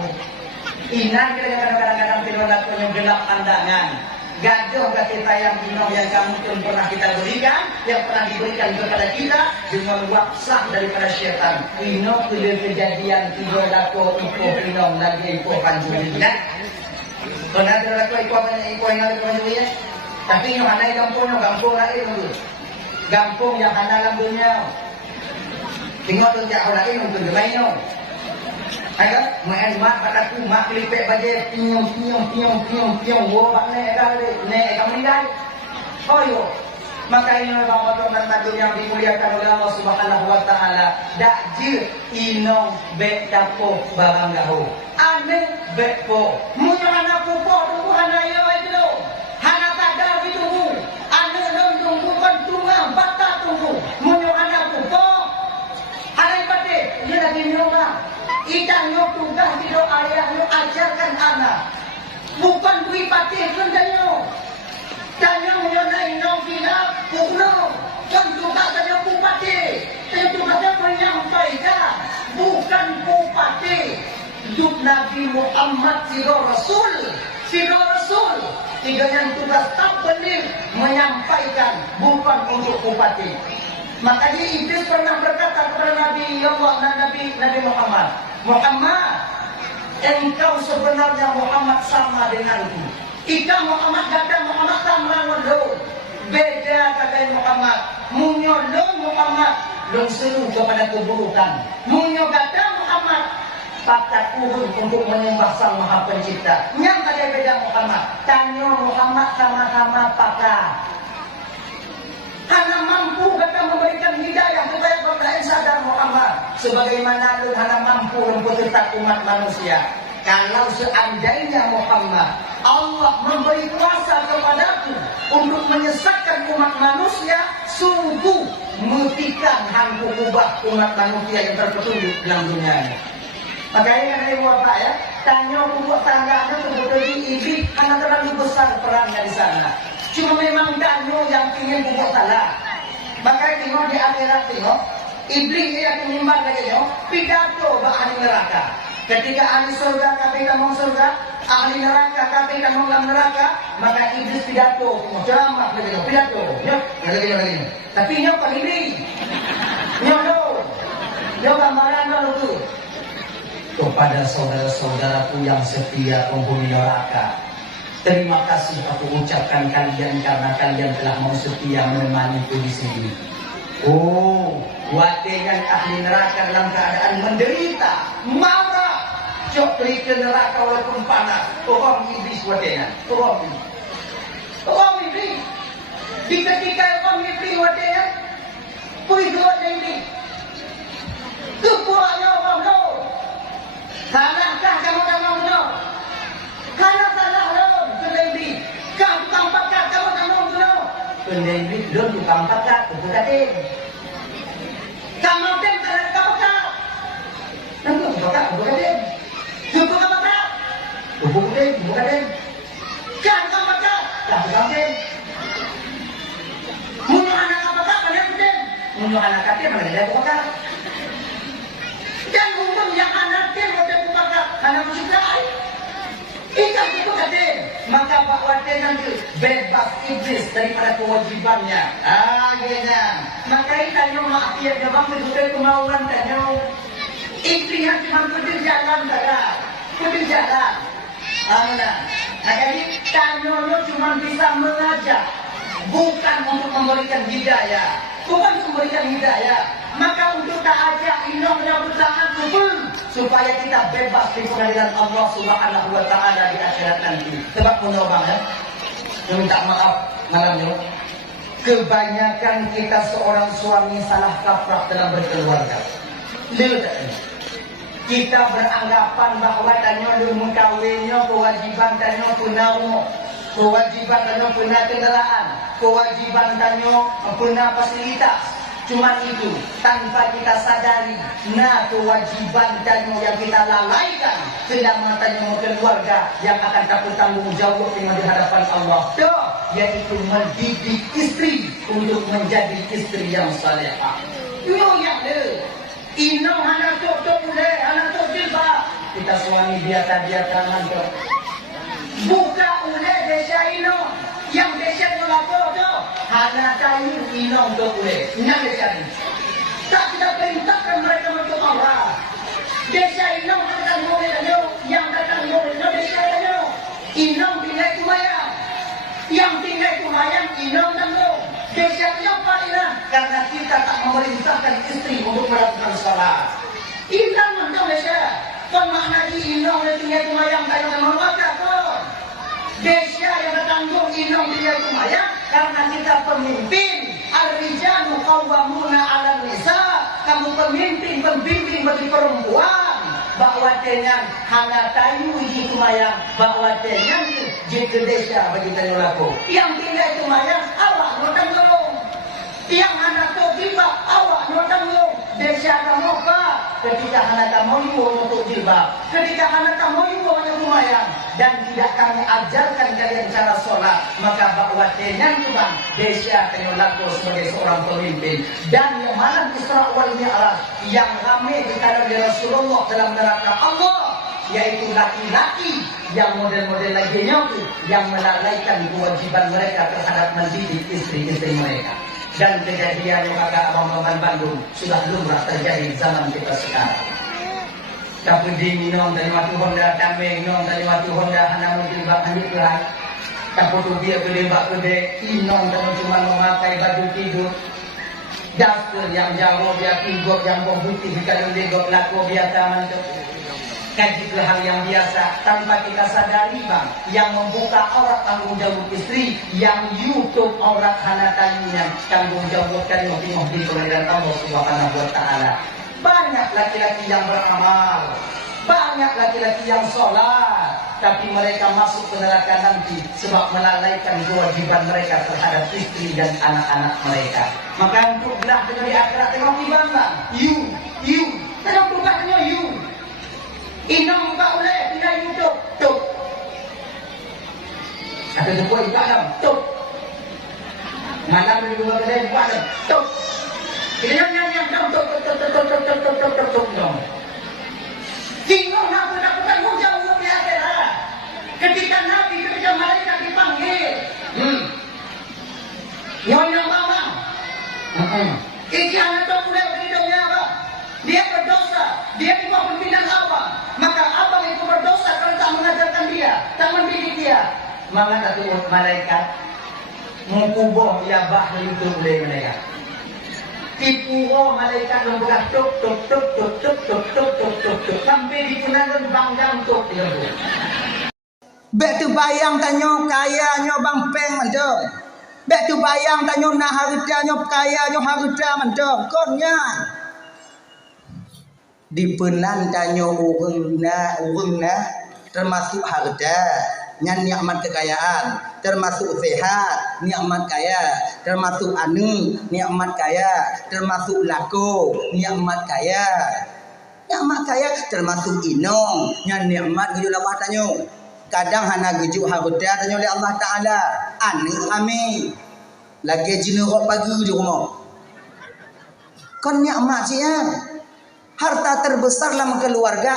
inan kita kadang-kadang tidur lakunya gelap pandangan gaduh kita yang minum yang kamu pun pernah kita berikan, yang pernah diberikan kepada kita dengan waksah daripada syaitan. Ino kulir kejadian tidur laku ipoh minum lagi ipoh panjuli. Nah, pernah tidur laku ipoh yang lagi panjuli ya. Tapi yang hanai kampung lain dulu. Kampung yang hanai lambungnya. Tengok tu jak orang ini untuk gemain no. Ada, main mak kataku mak kelipek baje piung wo bang ne kamu dai. Oh yo. Maka ini memang potongan tajuk yang dimuliakan oleh Allah Subhanahu wa taala. Dak je inong be tapo barang gaho. Ane be po. Munyo anak po tunggu hana yo itu. Hana kadar ditunggu. Ane dong tunggu kan tungang bata tunggu. Munyo anak po. Halai pate, dia lagi nyonga. Ikan yo tugas di ayah yo ajarkan anak. Bukan kui patih kendanyo. Danyo yo naik no bila pukno. Kan tugas danyo kupati. Tugasnya menyampaikan. Bukan kupati. Hidup Nabi Muhammad siro Rasul. Tiga yang tugas tak benar menyampaikan. Bukan untuk kupati. Makanya Iblis pernah berkata kepada Nabi Allah dan Nabi Muhammad, engkau sebenarnya Muhammad sama denganku. Ika Muhammad kata Muhammad sama lo. Beda kata Muhammad. Munyo lo Muhammad lo seru kepada keburukan. Munyo kata Muhammad patah kurun untuk menyembah Sang Maha Pencipta. Yang kata beda Muhammad. Tanya Muhammad sama-sama pakar. Hana mampu kata memberikan hidayah kepada pembelain sadar Muhammad. Sebagaimana lu hana mampu untuk tetap umat manusia. kalau seandainya Muhammad Allah memberi kuasa kepadaku untuk menyesatkan umat manusia, sungguh mutikan hangku ubah umat manusia yang terpetunjuk dalam dunia ini. Makanya kan ini Bapak ya, tanya buat tangganya kemudian iblis karena terlalu besar perannya di sana. Cuma memang tanya yang ingin buat salah. Makanya tengok di akhirat tengok, iblis yang menyembah lagi tengok, pidato bak ahli neraka. Ketika ahli surga kata mau surga, ahli neraka kata mau dalam neraka, maka iblis pidato, ceramah lagi tengok, pidato, nyok, lagi. Tapi nyok pak iblis, nyok gambaran lalu tu. Kepada saudara-saudaraku yang setia penghuni neraka, terima kasih aku ucapkan kalian karena kalian telah mau setia menemaniku di sini. Oh, watengan ahli neraka dalam keadaan menderita, marah, cok ke neraka walaupun panas. Orang iblis watengan, orang iblis. Di ketika orang iblis watengan, pergi watengan iblis. Kekuatnya orang no. Salahkah kamu no? Kalau salah lo, kendali. Kau tukang pakat kamu no. Kendali lo tukang pakat, bukan katin. Kamu tem kalau kau pakat. Nanti pakat, bukan katin. Cukup kau pakat, bukan katin. Kau tukang pakat, bukan katin. Munyuk anak kau pakat, mana katin? Munyuk anak katin, mana dia pakat? Dan umum yang anak dia boleh pakat, karena musik lain. Ikan itu katin, maka Pak Waden nanti bebas iblis daripada kewajibannya. Akhirnya, maka ikannya maaf ya, jawab itu kemauan tanya. Iblis yang cuma pergi jalan saja, pergi jalan. Amanah. Jadi tanya lo cuma bisa mengajak, bukan untuk memberikan hidayah, bukan memberikan hidayah. Maka untuk tak ajak inong yang bersangat kubur supaya kita bebas di pengadilan Allah Subhanahu wa taala di akhirat nanti. Sebab menobang ya. Minta maaf malamnya. Kebanyakan kita seorang suami salah kaprah dalam berkeluarga. Lihat ini. Kita beranggapan bahwa tanya lu mengkawinnya kewajiban tanya punau, kewajiban tanya punah kendaraan, kewajiban tanya punah fasilitas. Cuma itu, tanpa kita sadari, nah kewajiban dan yang kita lalaikan keselamatan keluarga yang akan dapat tanggung jawab dengan di hadapan Allah. Yaitu mendidik istri untuk menjadi istri yang salehah. Yo yang le, ino anak tok le, anak tok jilbab. Kita suami biasa mantu. Buka ule desa ino. Yang desa melapor tu, hanya kayu inong tu boleh. Inang desa ini. Tak kita perintahkan mereka untuk Allah. Desa inong datang boleh aja, yang datang boleh desa aja. Inong tinggal kumayang, yang tinggal kumayang inong dan lo. Desa yang paling karena kita tak memerintahkan istri untuk melakukan salat. Inong untuk desa, pemakna inong yang tinggal kumayang kayu dan memakai pun. Desa yang bertanggung inong dia kumayang karena kita pemimpin. Ar-rijalu qawwamuna 'alan nisa. Kamu pemimpin, pembimbing bagi perempuan. Bahwa dengan hana tayu di kumayang, bahwa dengan jika desa bagi tayu laku. Yang tinggal kumayang awak no tanggung. Yang hana jilbab awak no tanggung. Desa kamu apa? Ketika hana kamu untuk jilbab, ketika hana kamu untuk kumayang. Dan tidak kami ajarkan kalian cara sholat, maka bahwa dengan bang desa kalian laku sebagai seorang pemimpin. Dan yang malam Isra wal Mi'raj yang ramai dikatakan oleh Rasulullah dalam neraka Allah, yaitu laki-laki yang model-model lainnya yang melalaikan kewajiban mereka terhadap mendidik istri-istri mereka. Dan kejadian yang kata abang-abang Bandung sudah lumrah terjadi zaman kita sekarang. Tapi di minum dari waktu Honda kami minum dari waktu Honda hanya mungkin bahkan itu lah. Tapi tu dia berlebak gede, minum dan cuma memakai baju tidur. Dasar yang jauh dia tinggot yang putih kalau dia got laku biasa mantuk. Kaji ke hal yang biasa tanpa kita sadari bang, yang membuka aurat tanggung jawab istri, yang YouTube aurat hana tayunya tanggung jawab kan di pengadilan Allah Subhanahu wa taala. Banyak laki-laki yang beramal, Banyak laki-laki yang sholat, tapi mereka masuk ke neraka nanti sebab melalaikan kewajiban mereka terhadap istri dan anak-anak mereka. Maka untuk belah dengan di akhirat tengok timbang. You, tengok bukannya you. Inang buka oleh pindah YouTube, tuk. Ada tu buat buka dalam, tuk. Malam di dua kedai buka dalam, tuk. Kita nyanyi dalam, tuk. Tengok nak bukan hujung di akhirat. Ketika Nabi, ketika malaikat dipanggil. Nyonya mama. Ikan atau mulai berhidungnya apa? Dia berdosa. Dia di bawah pimpinan abang. Maka abang itu berdosa kalau tak mengajarkan dia, tak mendidik dia. Maka satu malaikat mengubah dia bahli itu boleh mereka. Tipu malaikat membuka tuk sampai di punan banggang tuk dia tu. Bek tu bayang tanyo kaya nyo bang peng macam. Bek tu bayang tanyo nak harta nyo kaya nyo harta macam. Konnya di punan tanyo urang na termasuk harta. Nyan nikmat kekayaan, termasuk sehat, nikmat kaya, termasuk anu, nikmat kaya, termasuk lako, nikmat kaya. Nikmat kaya termasuk inong, nyan nikmat gejuk Allah tanyo. Kadang hana gejuk harta tanyo oleh Allah Taala. Anu ame. Lagi jinurok pagi di rumah. Kon nikmat sia. Harta terbesar dalam keluarga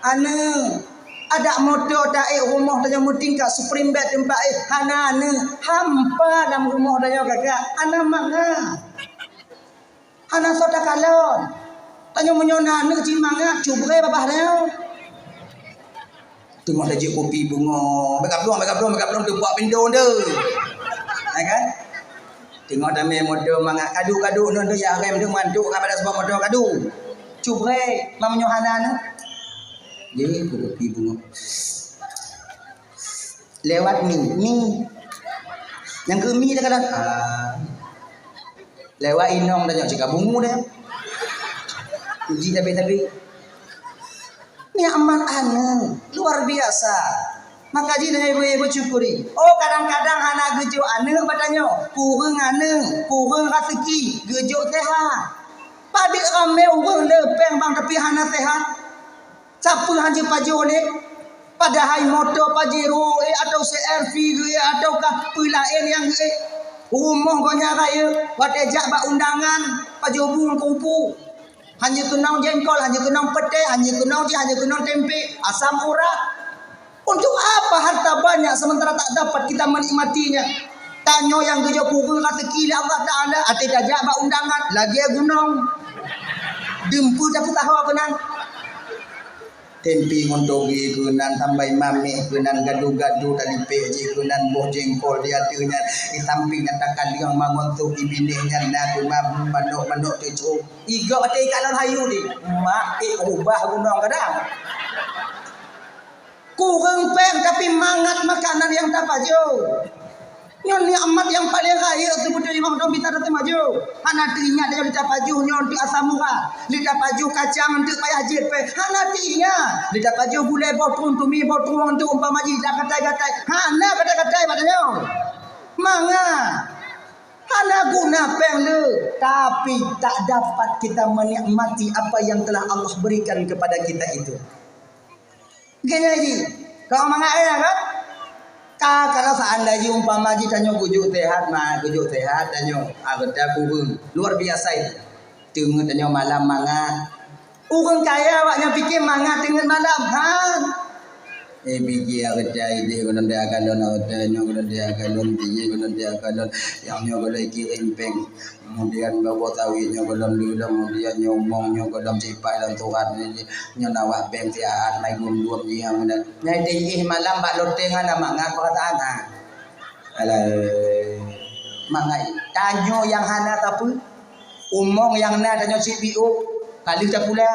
anu ada motor dah rumah tanya muting kat Supreme Bet tempat hana hampa dalam rumah tanya kakak ana manga hana soda kalon tanya menyona cik manga cubre babah dia tengok dah kopi bunga megap belum tu buat pintu tu kan tengok dah motor manga kadu tu ya rem tu mantuk pada sebab motor kadu cubre mamanya hana jadi kopi bunga lewat mi yang ke mi dah kadang lewat inong dah cakap bungu dah uji tapi nikmat ana luar biasa maka ji dah ibu syukuri kadang-kadang hana gejuk ana badanyo kurang rezeki gejuk sehat padik ramai orang lepeng bang tapi hana sehat. Siapa hanya paju ni? Padahal motor Pajero atau CRV ataukah pelain yang rumah banyak raya watejak bak undangan pajobung kupu hanya tunang jengkol hanya tunang pete hanya tunang tempe asam urat untuk apa harta banyak sementara tak dapat kita menikmatinya. Tanyo yang gejo kurang rezeki Allah Taala ate dajak bak undangan lagi gunung dempu tapi tahu apa nang tempi ngondogi kenan tambah mami kenan gadu-gadu tadi peji kenan boh jengkol dia tunya di samping nyatakan dia mangon tu ibinenya na tu mandok tu iga ate kalon hayu di mak ubah gunung kadang kurang peng tapi mangat makanan yang tak pajo nyon nikmat yang paling raya sebut Imam Dobi tak ada maju hana teringat dia lidah paju nyon di asamura lidah paju kacang untuk payah jepe hana teringat lidah paju gulai botong tumi botong untuk umpama ji dah katai-katai hana katai-katai padanya manga hana guna peng le tapi tak dapat kita menikmati apa yang telah Allah berikan kepada kita itu gini lagi kau manga kan kalau seandainya umpama ji tanyo gujuk sehat tanyo agda kurang luar biasa itu tengah tanyo malam manga urang kaya awaknya fikir manga tengah malam biji agda ide gonon dia galon tanyo gonon dia galon biji gonon dia galon yang nyo golai kirim peng kemudian bawa tawi nyo golon dulu kemudian nyomong nyo golon cipai dan tuhan nyo nawak beng tiaat mai gundum dia kemudian nyai malam bak lotengan manga perkataan alai manga tanyo yang hana tapi umong yang na tanyo CPU kali tak pula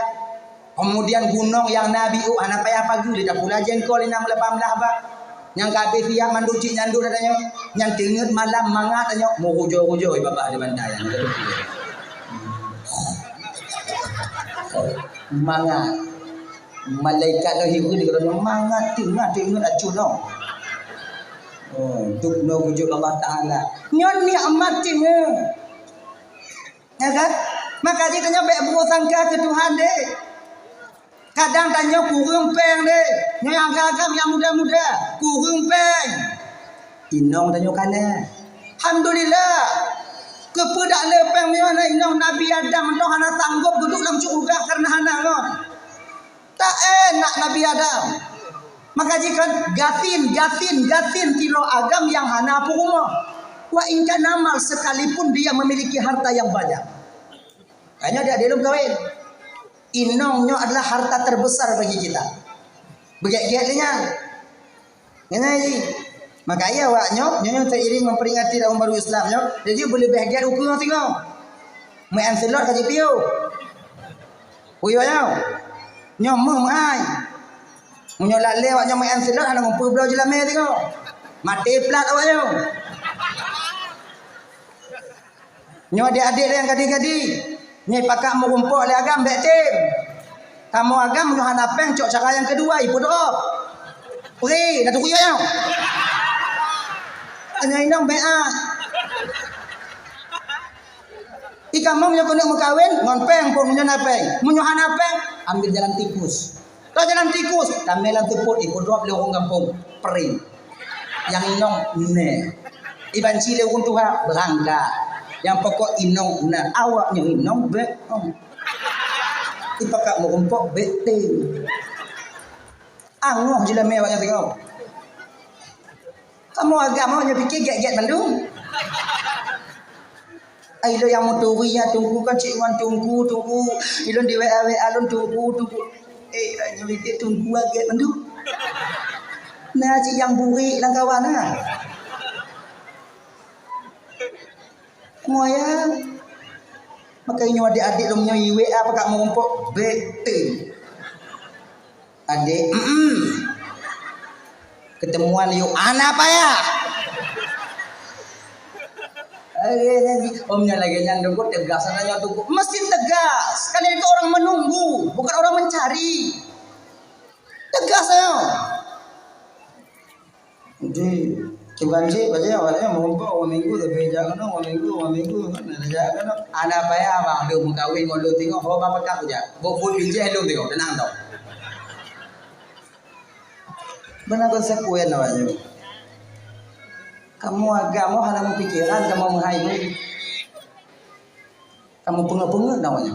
kemudian gunung yang nabi anak payah pagi dia pula jengkol ina melepam lah ba yang kabeh siang manduci nyandu katanya yang tenget malam manga tanya mau hujo-hujo bapak di bandai manga malaikat dah hiru dia kata mangat tengah acun no. Oh, dukno wujud Allah Taala. Nyon nikmat tengah. Ya kan? Maka dia tanya baik bersangka ke Tuhan deh. Kadang tanya kurang peng deh. Yang agak-agak yang muda-muda kurang peng. Inong tanya kana. Alhamdulillah. Kepada lepeng mana inong Nabi Adam tu hana sanggup duduk dalam surga karena hana non. Tak enak Nabi Adam. Maka jika gatin tilo agam yang hana apa rumah. Wa inka namal sekalipun dia memiliki harta yang banyak. Hanya dia belum kawin. Inongnya adalah harta terbesar bagi kita. Begitu-gitunya. Ini. Maka ya waknya nyonya seiring memperingati tahun baru Islamnya, jadi boleh bahagia ukur tengok. Mai anselot kaji piu. Uyo yo. Nyomo mai. Menyolak le waknya mai anselot ana ngumpul blau jelame tengok. Mati plat awaknya. Nyo adik-adik yang gadi-gadi. Nyai pakak mau rumpuk le agam bek tim. Kamu agam lu hanapeng cok cara yang kedua ibu doa. Pergi dah tunggu yo. Hanya inang bea. Ika mau nyo kena mengkawin ngonpeng pun nyo napeng. Munyo hanapeng ambil jalan tikus. Kalau jalan tikus tamelan teput ikut drop le orang kampung pering. Yang inong ne. Iban cile urun tuha berangkat. Yang pokok inong na awaknya inong be. Ipakak mau rumpok bete. Angoh jila mewaknya tengok. Kamu agamanya fikir get-get Bandung. Ailo yang motori ya tunggu kan cik wan tunggu. Ilon di WA alon tunggu. Hanya fikir tunggu get Bandung. Nah cik yang burik lang kawan ha. Moya. Makanya adik-adik lu punya WA apa kak mau ngumpuk bete. Adik ketemuan yuk anak apa ya? Omnya lagi nyandung tegas anaknya tuh mesti tegas. Kalian itu orang menunggu, bukan orang mencari. Tegas ayo. Jadi kibanci baca awalnya mau minggu tapi jangan minggu kan jangan anak apa ya bang lu mengkawin lu tengok ho bapak kau aja. Bobot biji lu tengok tenang tau. Benar konsekuensi namanya. Kamu agama hanya pikiran, kamu menghayal. Kamu pengen namanya.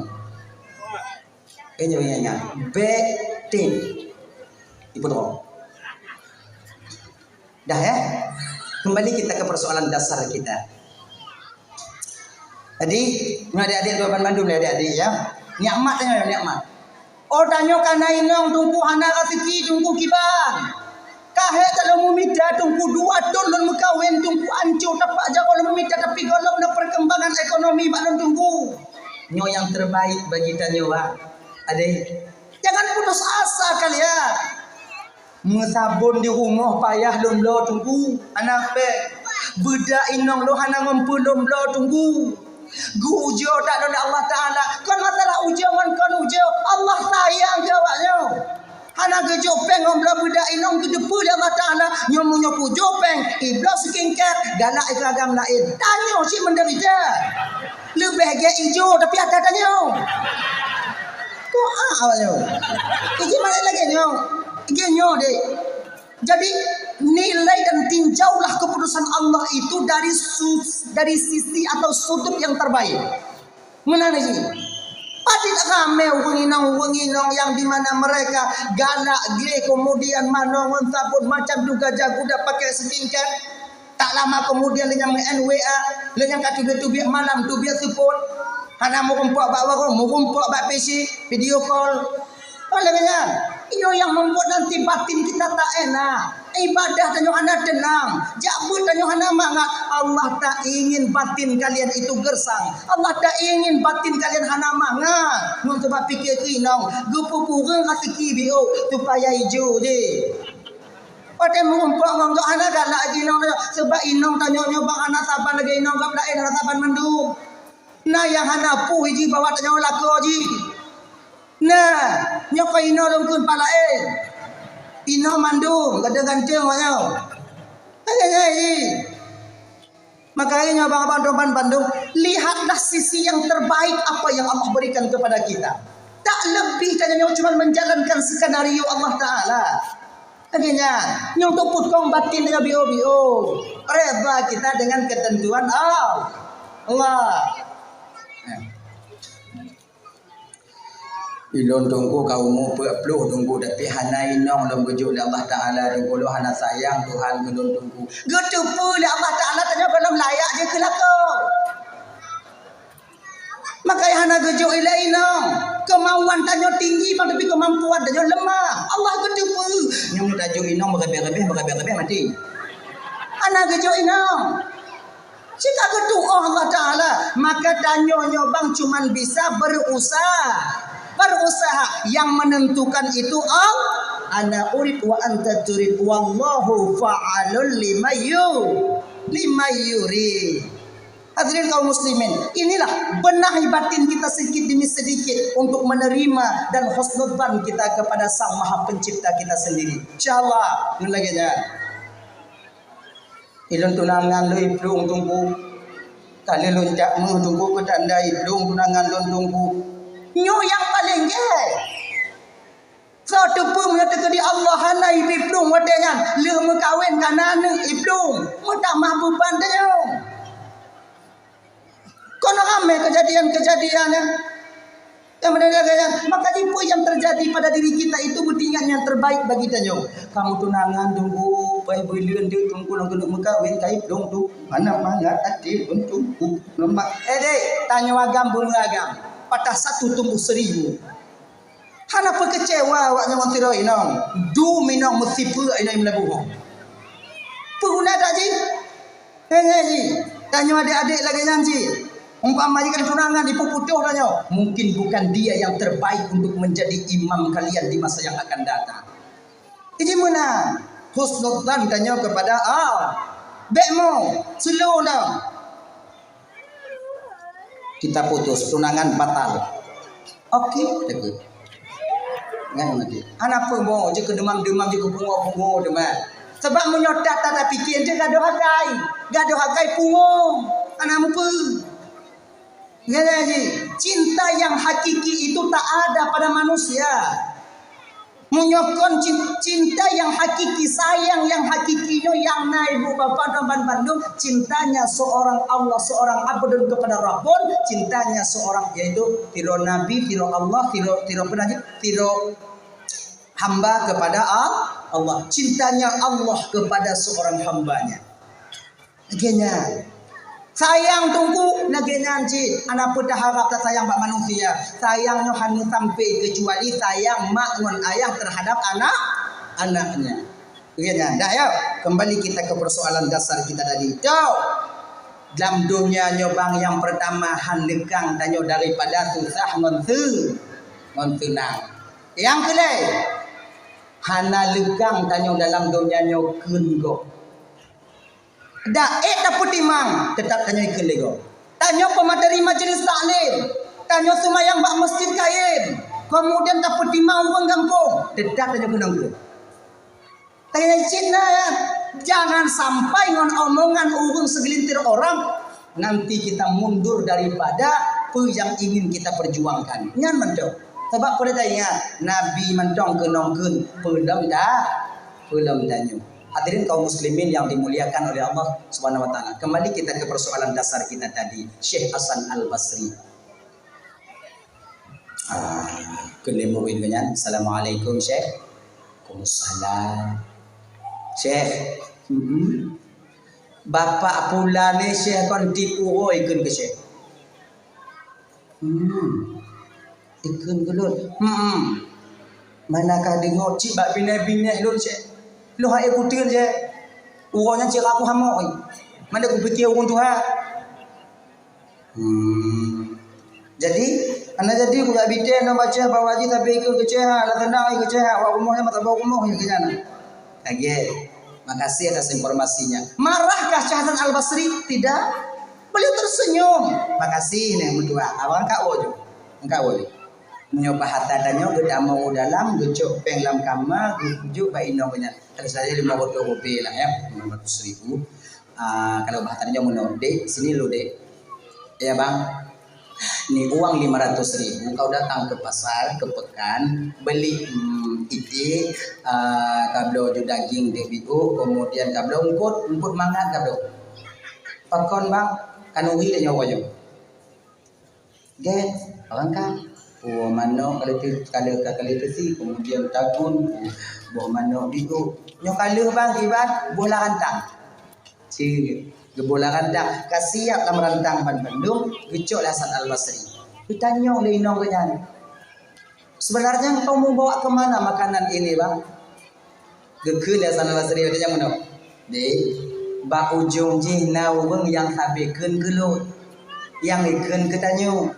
Ini yang betin. Ibu doa. Dah ya. Kembali kita ke persoalan dasar kita. Tadi adik-adik tuan Bandung adik-adik ya. Nikmat tanya nikmat. Oh tanya kana inong tungku hana rezeki tungku kiban. Kahek kalau memita tungku 2 tahun dan mekawin tungku ancu tapak aja kalau memita tapi kalau nak perkembangan ekonomi balon tunggu. Nyo yang terbaik bagi tanya wa. Adik, jangan putus asa kalian. Mesabun di rumah payah lomlo tunggu. Anak be budak inong lo hana ngumpul lomlo tunggu. Gu ujo tak ada Allah Taala. Kon masalah ujo kon ujo Allah sayang jawabnya. Hana ke jopeng ngomla budak inong ke depu dia Allah Ta'ala nyomu jopeng iblis sekingkat galak ke agam lain tanya si menderita lebih gaya hijau tapi ada tanya doa awalnya ini mana lagi nyo deh jadi nilai dan tinjaulah keputusan Allah itu dari sisi atau sudut yang terbaik mana sih. Pasti tak kame wenginong yang di mana mereka galak gile kemudian manong sabun macam juga jago dah pakai setingkat tak lama kemudian lenyang NWA lenyang kat tubi malam tu biar support hana mau kumpul bak warung mau kumpul bak PC video call oleh Iyo yang membuat nanti batin kita tak enak. Ibadah tanyo hana tenang. Jabut tanyo hana mangat. Allah tak ingin batin kalian itu gersang. Allah tak ingin batin kalian hana mangat. Nun sebab pikir kinong. Gupupurang kasih kibio. Supaya hijau je. Pada mengumpul orang tu hana galak kinong. Sebab inong tanyo bang hana saban lagi inong gap lain hana saban mendung. Nah yang hana pu hiji bawa tanyo lako ji. Nah, nyoko ino lungkun palae. Ino mandung, kada ganteng wanyo. Makanya abang-abang Bandung, lihatlah sisi yang terbaik apa yang Allah berikan kepada kita. Tak lebih dan cuma menjalankan skenario Allah Ta'ala. Akhirnya, nyontok putong batin dengan bio-bio. Reba kita dengan ketentuan Allah. Ilon tunggu kaumu peluk tunggu tapi hana inong dong gejuk Allah Taala tunggu lo hana sayang Tuhan ilon tunggu. Getu pula Allah Taala tanya belum layak je ke lako. Makanya hana gejuk ila inong. Kemauan tanya tinggi tapi kemampuan tanya lemah. Allah getu pula. Nyong tajuk inong bergebeh mati. Hana gejuk inong. Jika getu Allah Taala maka tanya nyobang cuman bisa berusaha yang menentukan itu ana urid wa anta turid wallahu fa'alul lima yurid. Hadirin kaum muslimin, inilah benahi batin kita sedikit demi sedikit untuk menerima dan husnudzan kita kepada Sang Maha Pencipta kita sendiri. Insyaallah, nun lagi aja. Ilun tunangan lu iplung tunggu. Kali loncat mu tunggu petanda iplung tunangan lun tunggu. Nyo yang paling gay. Satu pun yang terkedi Allah hanai iplung wadengan. Le mekawin kanan iplung. Mudah mampu pandanya. Kono ame kejadian-kejadiannya. Yang mendengarkan maka tipu yang terjadi pada diri kita itu butingan yang terbaik bagi tanyo. Kamu tunangan tunggu baik bulan dia tunggu lang kena mekawin kai dong tu. Mana mangat ati tunggu. Lemak. Dek, tanya agam bunga agam. Patah satu tumbuh 1000. Hana kecewa awaknya wong tiro inong. Du minong musipu inai melabuh. Puna tak ji? Ji. Tanya adik-adik lagi janji. Umpamanya kan tunangan dipuputuh tanya. Mungkin bukan dia yang terbaik untuk menjadi imam kalian di masa yang akan datang. Ini mana? Husnudzan tanya kepada Bekmo, slow down. Kita putus, tunangan batal. Okey, tegur. Ngan mati. Anak pun mau je ke demam-demam je ke bungo-bungo demam. Sebab menyodat tak fikir je gaduh hakai pungo. Anak muka. Ngan cinta yang hakiki itu tak ada pada manusia. Menyokong cinta yang hakiki, sayang yang hakikinya yang naik ibu bapa dan Bandung, cintanya seorang Allah, seorang abdun kepada Rabbun, cintanya seorang yaitu tiro Nabi, tiro Allah, tiro hamba kepada Allah, cintanya Allah kepada seorang hambanya. Akhirnya sayang tunggu lagi nanti anak pun dah harap tak sayang pak manusia. Sayangnya hanya sampai kecuali sayang mak dan ayah terhadap anaknya. Begini, dah ya. Kembali kita ke persoalan dasar kita tadi. Dalam dunia nyobang yang pertama handekang tanyo daripada susah ngontunang. Yang kedua hana legang tanyo dalam dunia nyokun go. Dah dapat timang tetap tanya ikut lego. Tanya pemateri majlis taklim. Tanya semayang bak masjid kain. Kemudian dapat timang uang kampung. Tetap tanya gunang tu. Tanya cina ya. Jangan sampai ngon omongan urung segelintir orang. Nanti kita mundur daripada apa yang ingin kita perjuangkan. Ngan mendong. Sebab pada tanya Nabi mendong ke nongkun. Pelem danyu. Hadirin kaum muslimin yang dimuliakan oleh Allah Subhanahu wa taala. Kembali kita ke persoalan dasar kita tadi, Syekh Hasan Al-Basri. Kelemuin ganyan. Assalamualaikum Syekh. Waalaikumsalam. Syekh. Bapak pula ni Syekh kon tipu ikun ke Syekh. Ikun gelun. Manakah dengar cik bak bina-bina lun Syekh. Lu hai ikutin je. Urangnya cik aku hamoi. Mana aku fikir orang Tuhan. Jadi, anak jadi aku tak bitin nak baca bawa haji tapi ikut keceha, lah tenang ikut keceha. Awak rumahnya mata bawa rumah yang kejana. Okey. Makasih atas informasinya. Marahkah Syekh Hasan Al-Basri? Tidak. Beliau tersenyum. Makasih nih berdua. Abang kau je. Engkau boleh. Menyoba hatatannya kita mau dalam gecok peng lam kamar gujuk bayi nomornya kalau saya 500 rupiah lah ya 500.000 kalau bahatannya mau dek sini lo dek ya bang nih uang 500.000 kau datang ke pasar ke pekan beli itik kablo daging debiu kemudian kablo ungkut mangan kablo pakon bang kanuhi le nyawa yo get orang kan buah mano kalau itu sih kemudian takun buah mano bigo nyokale bang ibat bola rantang si bola rantang kasiap lam rantang pan Bandung gecok Hasan Al-Basri ditanya oleh inong kenyan sebenarnya kau mau bawa kemana makanan ini bang gekeun Hasan Al-Basri dia mana de ba ujung jinau bang yang habikeun gelut yang ikeun ketanyo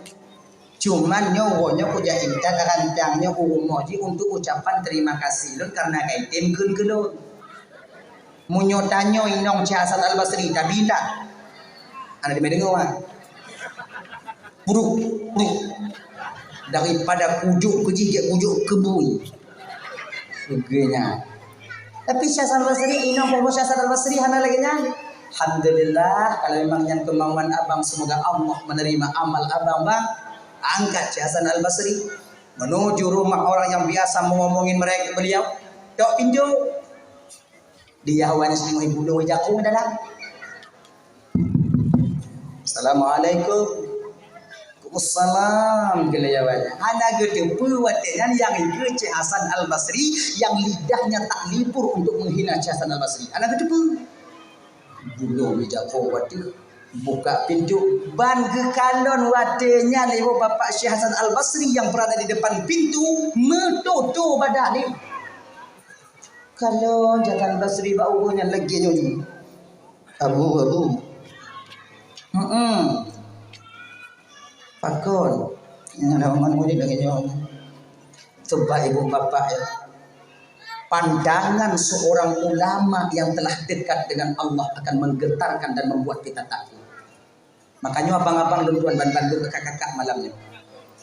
cuman nyowonya punya intan rancangnya umoji untuk ucapan terima kasih lun karena kaitin kun kelun munyotanyo inong Hasan Al-Basri tapi tak ada di medengo mah buruk daripada kujuk ke jijik kujuk kebui begenya tapi Hasan Al-Basri inong pomo Hasan Al-Basri hana lagi nya alhamdulillah kalau memang yang kemauan abang semoga Allah menerima amal abang bang angkat Hasan Al-Basri menuju rumah orang yang biasa ngomongin mereka beliau dok pinjau dia awalnya selingkuh ibu dua jakung dalam Assalamualaikum Waalaikumsalam gelayawannya anak gede buatan yang ikut Hasan Al-Basri yang lidahnya tak libur untuk menghina Hasan Al-Basri anak gede bulu jakung waktu buka pintu ban ke kalon wadenya ibu bapak Syekh Hasan Al-Basri yang berada di depan pintu metoto badani kalau Hasan Al-Basri baunya lagi nyonya abu pakon yang ada orang mudi dengan nyonya coba ibu bapak ya pandangan seorang ulama yang telah dekat dengan Allah akan menggetarkan dan membuat kita takut. Makanya abang-abang dan tuan bantu kakak-kakak malamnya.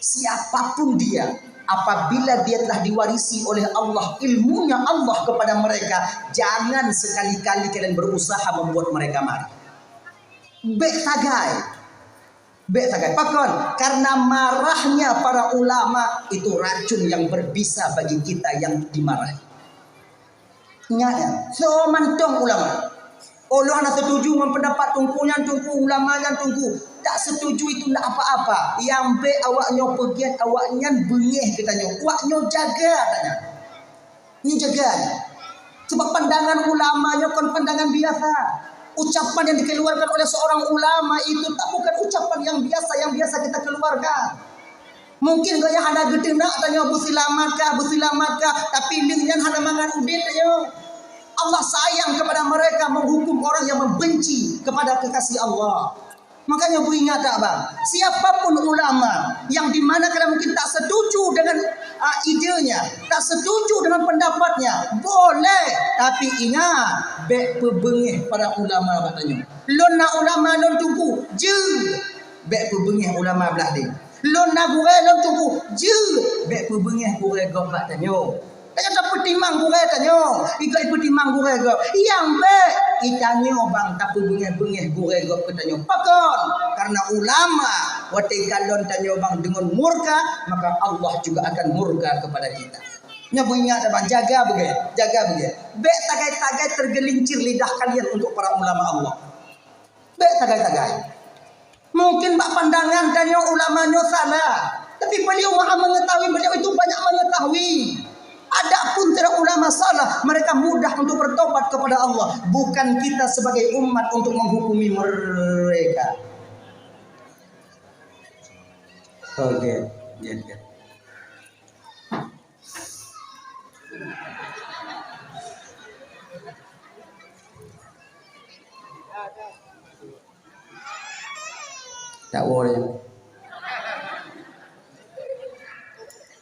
Siapapun dia, apabila dia telah diwarisi oleh Allah, ilmunya Allah kepada mereka, jangan sekali-kali kalian berusaha membuat mereka marah. Bek tagai. Pakon, karena marahnya para ulama itu racun yang berbisa bagi kita yang dimarahi. Ingatnya, so mantong ulama. Allah nak setuju mempendapat tungkunya tungku ulamanya tungku. Tak setuju itu nak apa-apa. Yang be awaknya pegiat awaknya bengih katanya. Awaknya jaga katanya. Ini jaga. Sebab pandangan ulamanya kan pandangan biasa. Ucapan yang dikeluarkan oleh seorang ulama itu tak bukan ucapan yang biasa kita keluarkan. Mungkin gaya hana gede nak tanya bu silamatkah tapi dengan hana mangan udin tanya. Allah sayang kepada mereka menghukum orang yang membenci kepada kekasih Allah. Makanya bu ingat tak bang, siapapun ulama yang dimana kalian mungkin tak setuju dengan idenya, tak setuju dengan pendapatnya, boleh. Tapi ingat, bek pebengih para ulama katanya. Lon na ulama lon tunggu, je bek pebengih ulama belah dia. Lon na gure lon tunggu, je bek pebengih gure gop katanya. Tanya tak petimang gure tanya. Ikat petimang gure gop. Yang be itanya bang tak bengeh gure gop katanya. Pakon karena ulama watai kalon tanya bang dengan murka maka Allah juga akan murka kepada kita. Nyabunya ada bang jaga begitu. Be tagai-tagai tergelincir lidah kalian untuk para ulama Allah. Be tagai-tagai. Mungkin bak pandangan tanya ulamanya salah. Tapi beliau maha mengetahui, beliau itu banyak mengetahui. Adapun tidak ulama salah, mereka mudah untuk bertobat kepada Allah. Bukan kita sebagai umat untuk menghukumi mereka. Oke. Tak boleh.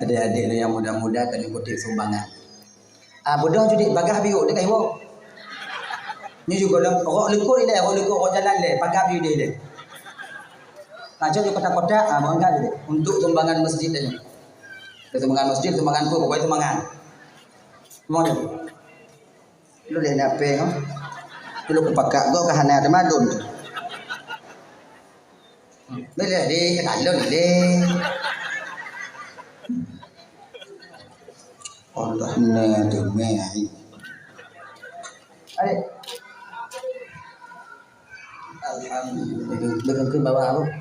Adik-adik yang muda-muda kan ikuti sumbangan. Bodoh jadi bagah biru dekat ibu. Ni juga orang lekuk dia, orang jalan dia, bagah biru dia. Macam di kota-kota, bangga dia untuk sumbangan masjid dia. Itu mangan masjid, itu mangan pun, pokoknya itu mangan. Mau ni. Lu lihat apa kan? Lu kepakak gua kahana ada madun. Boleh deh, ketalon deh. Allah ne demi. Adik. Alhamdulillah. Betul ke bawah apa?